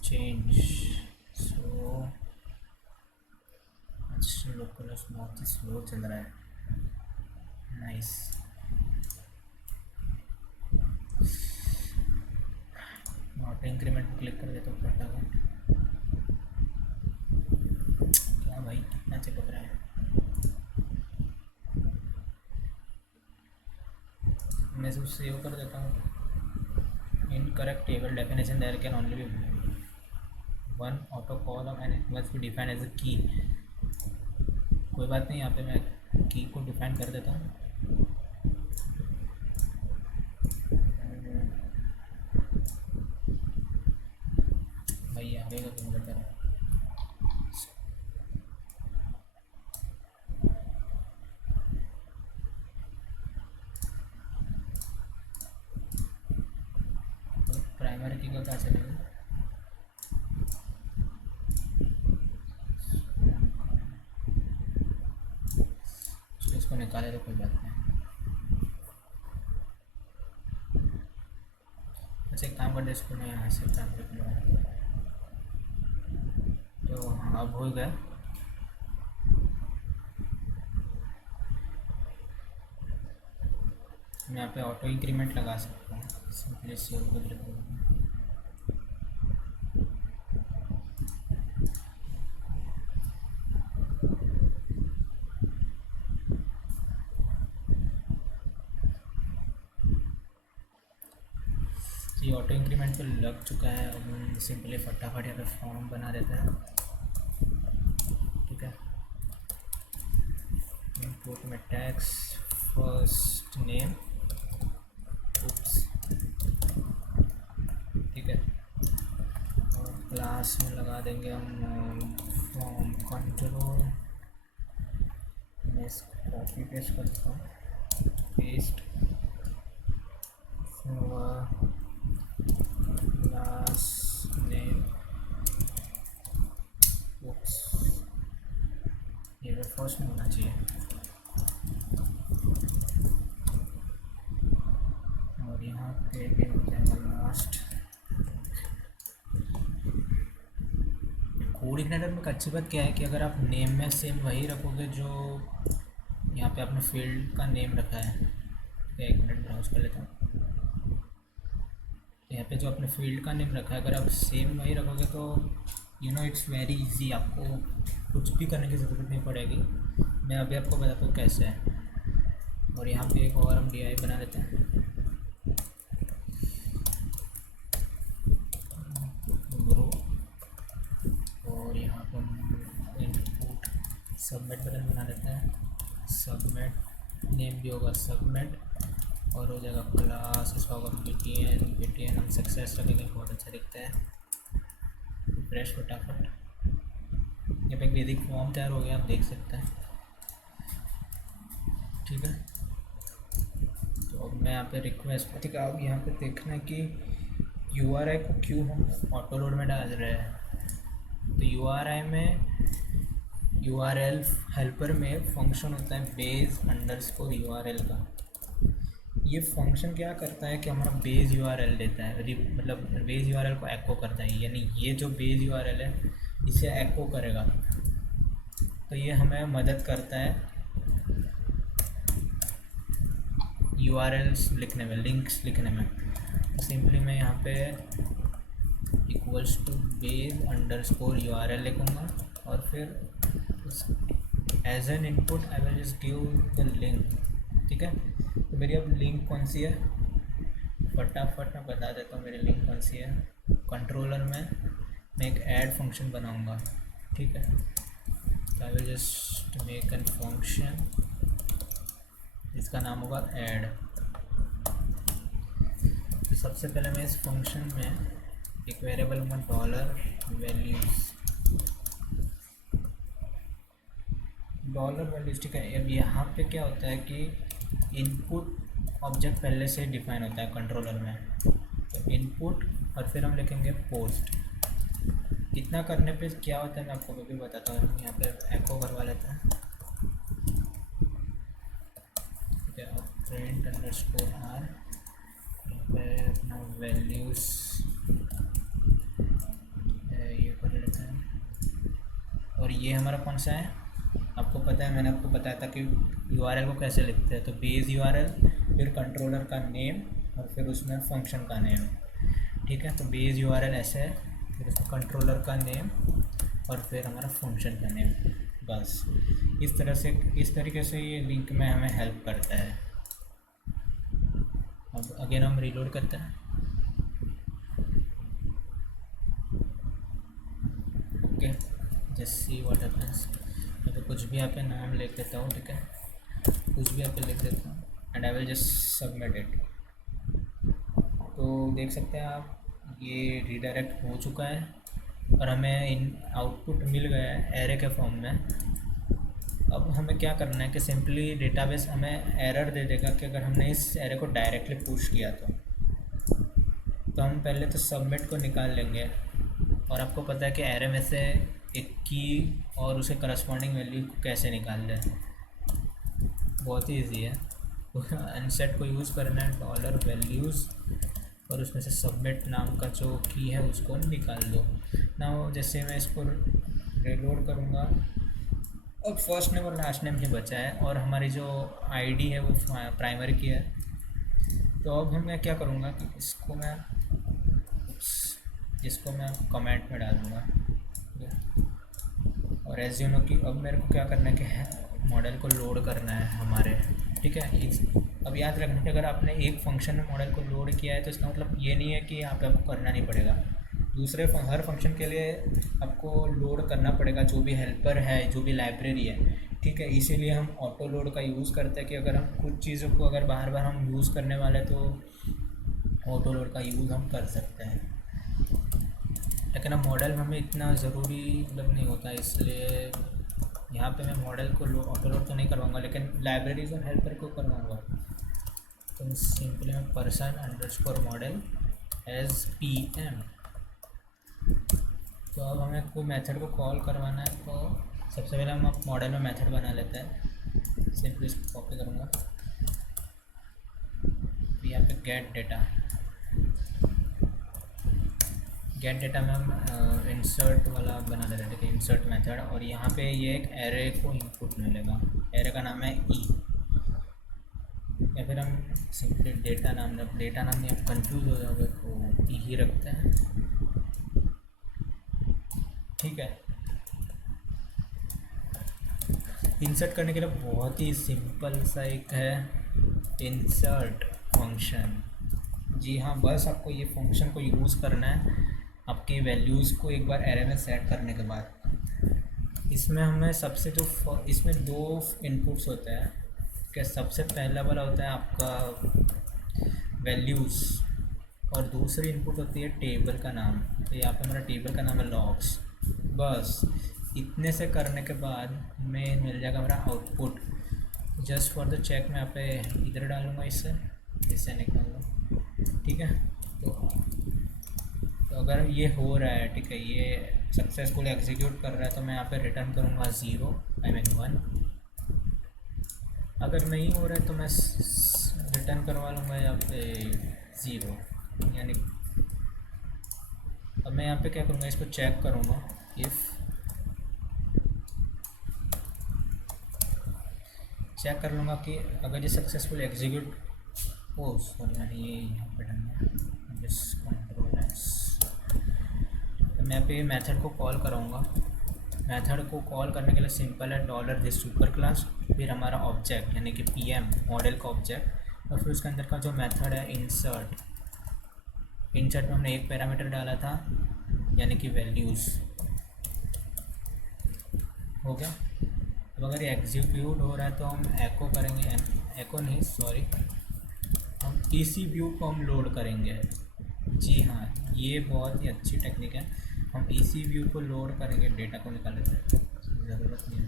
चेंज सो अच्छा, लोकल बहुत ही स्लो चल रहा है, नाइस। ऑटो इंक्रीमेंट पर क्लिक कर देता हूँ फटाफट। क्या भाई कितना चिपक रहा है, मैं से सेव कर देता हूँ। Incorrect table definition there can only be one auto column and it must be defined as a key. कोई बात नहीं, यहाँ पे मैं की को डिफाइन कर देता हूँ। भाई आगे का क्यों बेटर है। प्राइमरी की का क्या चलेगा। इसको निकाले तो कोई बात नहीं। अच्छा एक काम करते इसको मैं यहाँ से प्राइमरी लूँगा। तो हाँ अब हो गया। मैं यहाँ पे ऑटो इंक्रीमेंट लगा सकता हूँ। सिंपली सेव को क्लिक करूँगा। ये ऑटो इंक्रीमेंट पे लग चुका है। अब हम सिंपली फटाफट यहाँ पे फॉर्म बना देते हैं। ठीक है, इनपुट में टैक्स फर्स्ट नेम, ठीक है, और क्लास में लगा देंगे हम फॉर्म कंट्रोल। मैं इसको कॉपी पेस्ट करता हूँ, पेस्ट क्लास नेम बुक्स, ये फर्स्ट में होना चाहिए। और यहाँ पे भी हो जाएगा लास्ट। कोड इग्नाइटर में एक अच्छी बात क्या है कि अगर आप नेम में सेम वही रखोगे जो यहाँ पे आपने फील्ड का नेम रखा है। एक मिनट ब्राउज कर लेता हूँ। यहाँ पे जो आपने फील्ड का नेम रखा है अगर आप सेम वही रखोगे तो you know it's very easy, आपको कुछ भी करने की ज़रूरत नहीं पड़ेगी। मैं अभी आपको बताता हूँ कैसे है। और यहाँ पे एक और हम डी आई बना लेते हैं। ग्रो, और यहाँ पर हम इनपुट सबमिट बटन बना लेते हैं। सबमिट नेम भी होगा सबमिट, और हो जाएगा क्लास, इसका होगा BTN हम सक्सेस रखेंगे, बहुत अच्छा दिखता है। रिफ्रेश फटाफट, यहाँ पे एक बेसिक फॉर्म तैयार हो गया, आप देख सकते हैं। ठीक है, तो अब मैं यहाँ पे रिक्वेस्ट, ठीक है, अब यहाँ पे देखना है कि URI को क्यों हम ऑटो लोड में डाल रहे हैं। तो URI में URL हेल्पर में फंक्शन होता है बेस अंडरस्कोर URL का। ये फंक्शन क्या करता है कि हमारा बेस URL देता है, मतलब बेस URL को एको करता है, यानी ये जो बेस URL है इसे एको करेगा। तो ये हमें मदद करता है URLs लिखने में, लिंक्स लिखने में। सिंपली मैं यहाँ पे equals to base underscore URL लिखूँगा और फिर as an input I will just give the link. ठीक है, तो मेरी अब लिंक कौन सी है फटाफट मैं बता देता हूँ। मेरी लिंक कौन सी है, कंट्रोलर में मैं एक ऐड फंक्शन बनाऊँगा। ठीक है, आई will just make an function, इसका नाम होगा ऐड। तो सबसे पहले मैं इस फंक्शन में एक वेरिएबल में $वैल्यूज़, ठीक है। अब यहाँ पे क्या होता है कि इनपुट ऑब्जेक्ट पहले से डिफाइन होता है कंट्रोलर में। तो इनपुट और फिर हम लिखेंगे पोस्ट। कितना करने पे क्या होता है मैं आपको भी बताता हूँ। यहाँ पे एको करवा लेते हैं। ठीक है, अब प्रिंट अंडरस्कोर आर पे अपना वैल्यूज़ ये कर लेते हैं। और ये हमारा कौन सा है आपको पता है, मैंने आपको बताया था कि URL को कैसे लिखते हैं। तो बेस URL, फिर कंट्रोलर का नेम और फिर उसमें फंक्शन का नेम। ठीक है, तो बेस URL ऐसे है, फिर उसमें कंट्रोलर का नेम और फिर हमारा फंक्शन का नेम। बस इस तरीके से ये लिंक में हमें हेल्प करता है। अब अगेन हम रीलोड करते हैं। Okay, just see what happens. तो कुछ भी यहाँ पे नाम लिख देता हूँ, ठीक है, कुछ भी यहाँ पे लिख देता हूँ and I will just submit it. तो देख सकते हैं आप ये रीडायरेक्ट हो चुका है और हमें इन आउटपुट मिल गया है एरे के फॉर्म में। अब हमें क्या करना है कि सिंपली डेटाबेस हमें एरर दे देगा कि अगर हमने इस एरे को डायरेक्टली पुश किया तो हम पहले तो सबमिट को निकाल लेंगे। और आपको पता है कि एरे में से एक की और उसे करस्पॉन्डिंग वैल्यू को कैसे निकाल लें, बहुत ही ईजी है। अनसेट को यूज़ करना है, डॉलर वैल्यूज़, और उसमें से सबमिट नाम का जो की है उसको निकाल दो ना। जैसे मैं इसको रीलोड करूँगा, अब फर्स्ट नेम और लास्ट नेम ही बचा है और हमारी जो आईडी है वो प्राइमरी की है। तो अब मैं क्या करूँगा कि इसको मैं कमेंट में डालूँगा। और एज यू नो कि अब मेरे को क्या करना है कि मॉडल को लोड करना है हमारे, ठीक है। अब याद रखना कि अगर आपने एक फंक्शन में मॉडल को लोड किया है तो इसका मतलब ये नहीं है कि यहाँ पे आपको करना नहीं पड़ेगा। दूसरे हर फंक्शन के लिए आपको लोड करना पड़ेगा जो भी हेल्पर है, जो भी लाइब्रेरी है, ठीक है। इसीलिए हम ऑटो लोड का यूज़ करते हैं कि अगर हम कुछ चीज़ों को अगर बार बार हम यूज़ करने वाले तो ऑटो लोड का यूज़ हम कर सकते हैं। लेकिन अब मॉडल में हमें इतना ज़रूरी मतलब नहीं होता, इसलिए यहाँ पे मैं मॉडल को ऑटो लोड तो नहीं करवाऊँगा, लेकिन लाइब्रेरीज और हेल्पर को करवाऊँगा। तो सिंपली मैं person_model एज PM। तो अब हमें कोई मेथड को कॉल करवाना है, तो सबसे पहले हम मॉडल में मेथड बना लेते हैं। सिंपली इसको कॉपी करूँगा, यहाँ पे गेट डेटा में हम इंसर्ट वाला बना लेते हैं, ठीक है, इंसर्ट मेथड। और यहाँ पे ये एक एरे को इनपुट मिलेगा, एरे का नाम है ई, या फिर हम सिंपली डेटा नाम नहीं, आप कंफ्यूज हो जाओगे तो ई ही रखते हैं, ठीक है। इंसर्ट करने के लिए बहुत ही सिंपल सा एक है इंसर्ट फंक्शन। जी हाँ, बस आपको ये फंक्शन को यूज़ करना है आपकी वैल्यूज़ को एक बार एरे में सेट करने के बाद। इसमें हमें इसमें दो इनपुट्स होते हैं कि सबसे पहला वाला होता है आपका वैल्यूज़ और दूसरी इनपुट होती है टेबल का नाम। तो यहाँ पे हमारा टेबल का नाम है लॉग्स। बस इतने से करने के बाद हमें मिल जाएगा हमारा output. Just for the check मैं यहाँ पे इधर डालूँगा, इससे निकालूँगा, ठीक है। तो अगर ये हो रहा है, ठीक है, ये सक्सेसफुल एग्जीक्यूट कर रहा है, तो मैं यहाँ पे रिटर्न करूँगा 0 I mean 1। अगर नहीं हो रहा है तो मैं रिटर्न करवा लूँगा यहाँ पे 0, यानी अब मैं यहाँ पे क्या करूँगा, इसको चेक करूँगा। इफ़ चेक कर लूँगा कि अगर ये सक्सेसफुल एग्जीक्यूट हो, सॉरी मैंने ये यहाँ पे डालना, जस्ट कंट्रोल एस। मैं पे मेथड को कॉल कराऊँगा। मेथड को कॉल करने के लिए सिंपल है, डॉलर दिस सुपर क्लास, फिर हमारा ऑब्जेक्ट यानी कि PM मॉडल का ऑब्जेक्ट, और फिर उसके अंदर का जो मेथड है इंसर्ट में हमने एक पैरामीटर डाला था यानी कि वैल्यूज़, हो गया। अब अगर ये एग्जीक्यूट हो रहा है तो हम एको करेंगे, एको नहीं सॉरी, हम EC व्यू को हम लोड करेंगे। जी हाँ, ये बहुत ही अच्छी टेक्निक है, हम EC व्यू को लोड करेंगे, डेटा को निकालने की ज़रूरत नहीं है।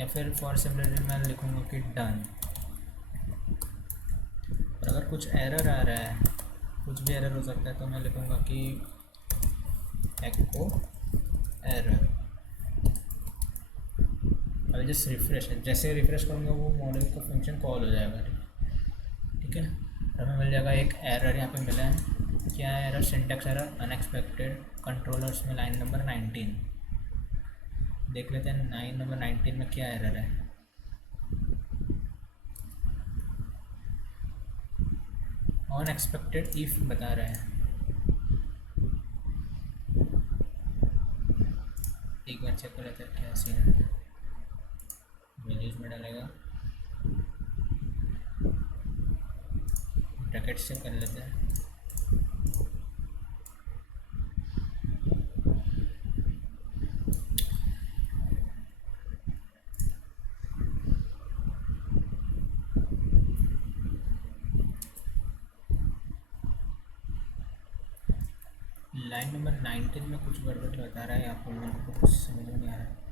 या फिर फॉर सिमिलरिटी मैं लिखूँगा कि डन। और अगर कुछ एरर आ रहा है, कुछ भी एरर हो सकता है, तो मैं लिखूँगा कि एको एरर। अभी जस्ट रिफ्रेश है, जैसे रिफ्रेश करूँगा वो मॉडल का फंक्शन कॉल हो जाएगा, ठीक है। हमें मिल जाएगा एक एरर यहाँ पे मिला है। क्या है error? Syntax error unexpected controllers में लाइन नंबर 19। देख लेते हैं लाइन नंबर 19 में क्या एरर है। अनएक्सपेक्टेड इफ बता रहा है। एक बार चेक कर लेते हैं क्या सीन है। वैल्यूज़ में डालेगा, ब्रैकेट से कर लेते हैं। लाइन नंबर 19 में कुछ गड़बड़ बता रहा है आपको, मेरे को कुछ समझ में नहीं आ रहा है।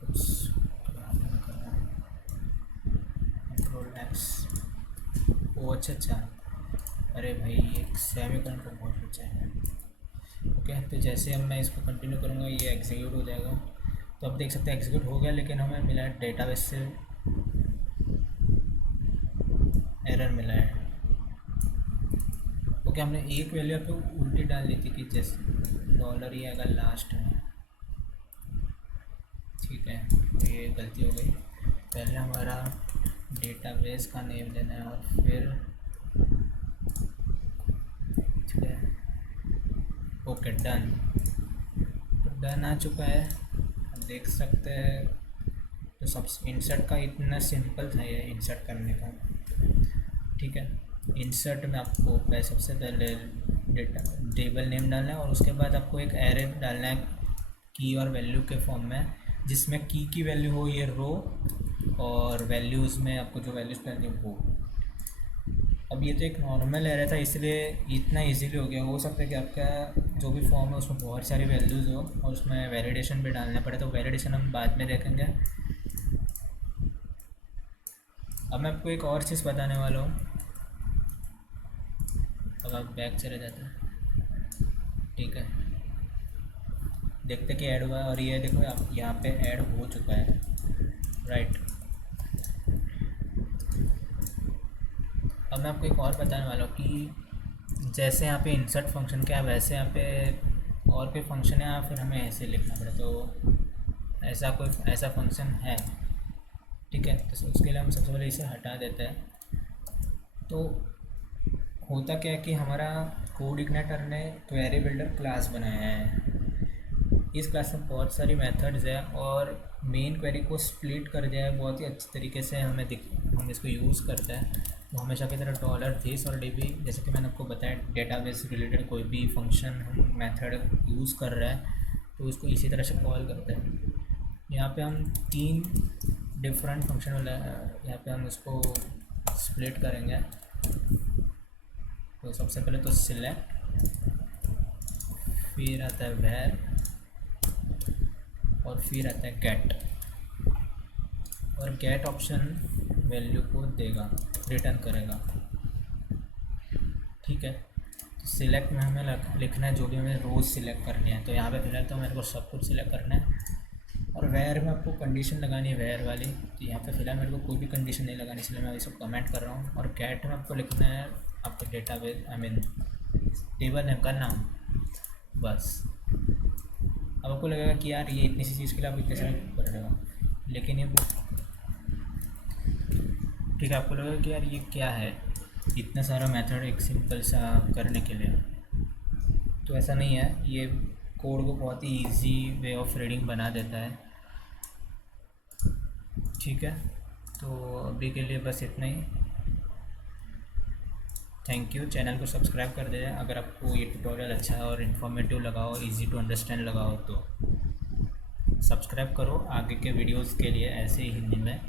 कुछ कर रहा है, कंट्रोल एक्स। ओ अच्छा, अरे भाई एक सेमीकोलन का बहुत अच्छा है। ओके, तो जैसे अब मैं इसको कंटिन्यू करूँगा ये एग्जीक्यूट हो जाएगा। तो अब देख सकते हैं एग्जीक्यूट हो गया, लेकिन हमें मिला है डेटाबेस से एरर मिला है। ओके, हमने एक वैल्यू पे उल्टी डाल दी थी कि जैसे डॉलर ही आएगा लास्ट में। ठीक है, ये गलती हो गई। पहले हमारा डेटाबेस का नेम देना है और फिर ठीक है। ओके डन, तो डन आ चुका है, हम देख सकते हैं। तो सब इंसर्ट का इतना सिंपल था ये इंसर्ट करने का। ठीक है, इंसर्ट में आपको सबसे पहले डेटा टेबल नेम डालना है और उसके बाद आपको एक एरे डालना है की और वैल्यू के फॉर्म में, जिसमें की वैल्यू हो ये रो और वैल्यूज़ में आपको जो वैल्यूज़ डालनी है वो। अब ये तो एक नॉर्मल एरे था इसलिए इतना इजीली हो गया। हो सकता है कि आपका जो भी फॉर्म है उसमें बहुत सारी वैल्यूज़ हो और उसमें वैलिडेशन भी डालना पड़े, तो वैलिडेशन हम बाद में देखेंगे। अब मैं आपको एक और चीज़ बताने वाला हूँ। अब आप बैक चले जाते हैं। ठीक है, देखते कि ऐड हुआ है और ये देखो आप यहाँ पे ऐड हो चुका है, राइट। अब मैं आपको एक और बताने वाला हूँ कि जैसे यहाँ पे इंसर्ट फंक्शन क्या है वैसे यहाँ पे और कोई फंक्शन है या फिर हमें ऐसे लिखना पड़े। तो ऐसा फंक्शन है, ठीक है। तो उसके लिए हम सबसे पहले इसे हटा देते हैं। तो होता क्या है कि हमारा कोड इग्नाइटर ने क्वेरी बिल्डर क्लास बनाया है। इस क्लास में बहुत सारी मेथड्स है और मेन क्वेरी को स्प्लिट कर दिया है बहुत ही अच्छी तरीके से। हम इसको यूज़ करते हैं तो हमेशा की तरह $this और db, जैसे कि मैंने आपको बताया डेटाबेस रिलेटेड कोई भी फंक्शन हम मेथड यूज़ कर रहा है तो उसको इसी तरह से कॉल करते हैं। यहाँ पे हम 3 डिफरेंट फंक्शन वाला यहाँ पे हम इसको स्प्लिट करेंगे। तो सबसे पहले तो सिलेक्ट, फिर आता है वेर और फिर आता है गेट। और गेट ऑप्शन वैल्यू को देगा, रिटर्न करेगा। ठीक है, तो सिलेक्ट में हमें लिखना है जो भी हमें रोज़ सिलेक्ट करनी है। तो यहाँ पे फिलहाल तो मेरे को सब कुछ सिलेक्ट करना है। और वेयर में आपको कंडीशन लगानी है वेयर वाली, तो यहाँ पे फिलहाल मेरे को कोई भी कंडीशन नहीं लगानी, इसलिए मैं इसको कमेंट कर रहा हूँ। और गेट में आपको लिखना है आपको डेटाबेस टेबल नेम का नाम, बस। अब आपको लगेगा कि यार ये इतनी सी चीज़ के लिए आप इतने सारे कर रहे हो, लेकिन ये ठीक है, आपको लगेगा कि यार ये क्या है इतना सारा मेथड एक सिंपल सा करने के लिए। तो ऐसा नहीं है, ये कोड को बहुत ही इजी वे ऑफ रीडिंग बना देता है। ठीक है, तो अभी के लिए बस इतना ही। Thank you. चैनल को सब्सक्राइब कर दें अगर आपको ये ट्यूटोरियल अच्छा और इन्फॉर्मेटिव लगा हो, इजी टू अंडरस्टैंड लगा हो तो सब्सक्राइब करो आगे के वीडियोस के लिए ऐसे ही हिंदी में।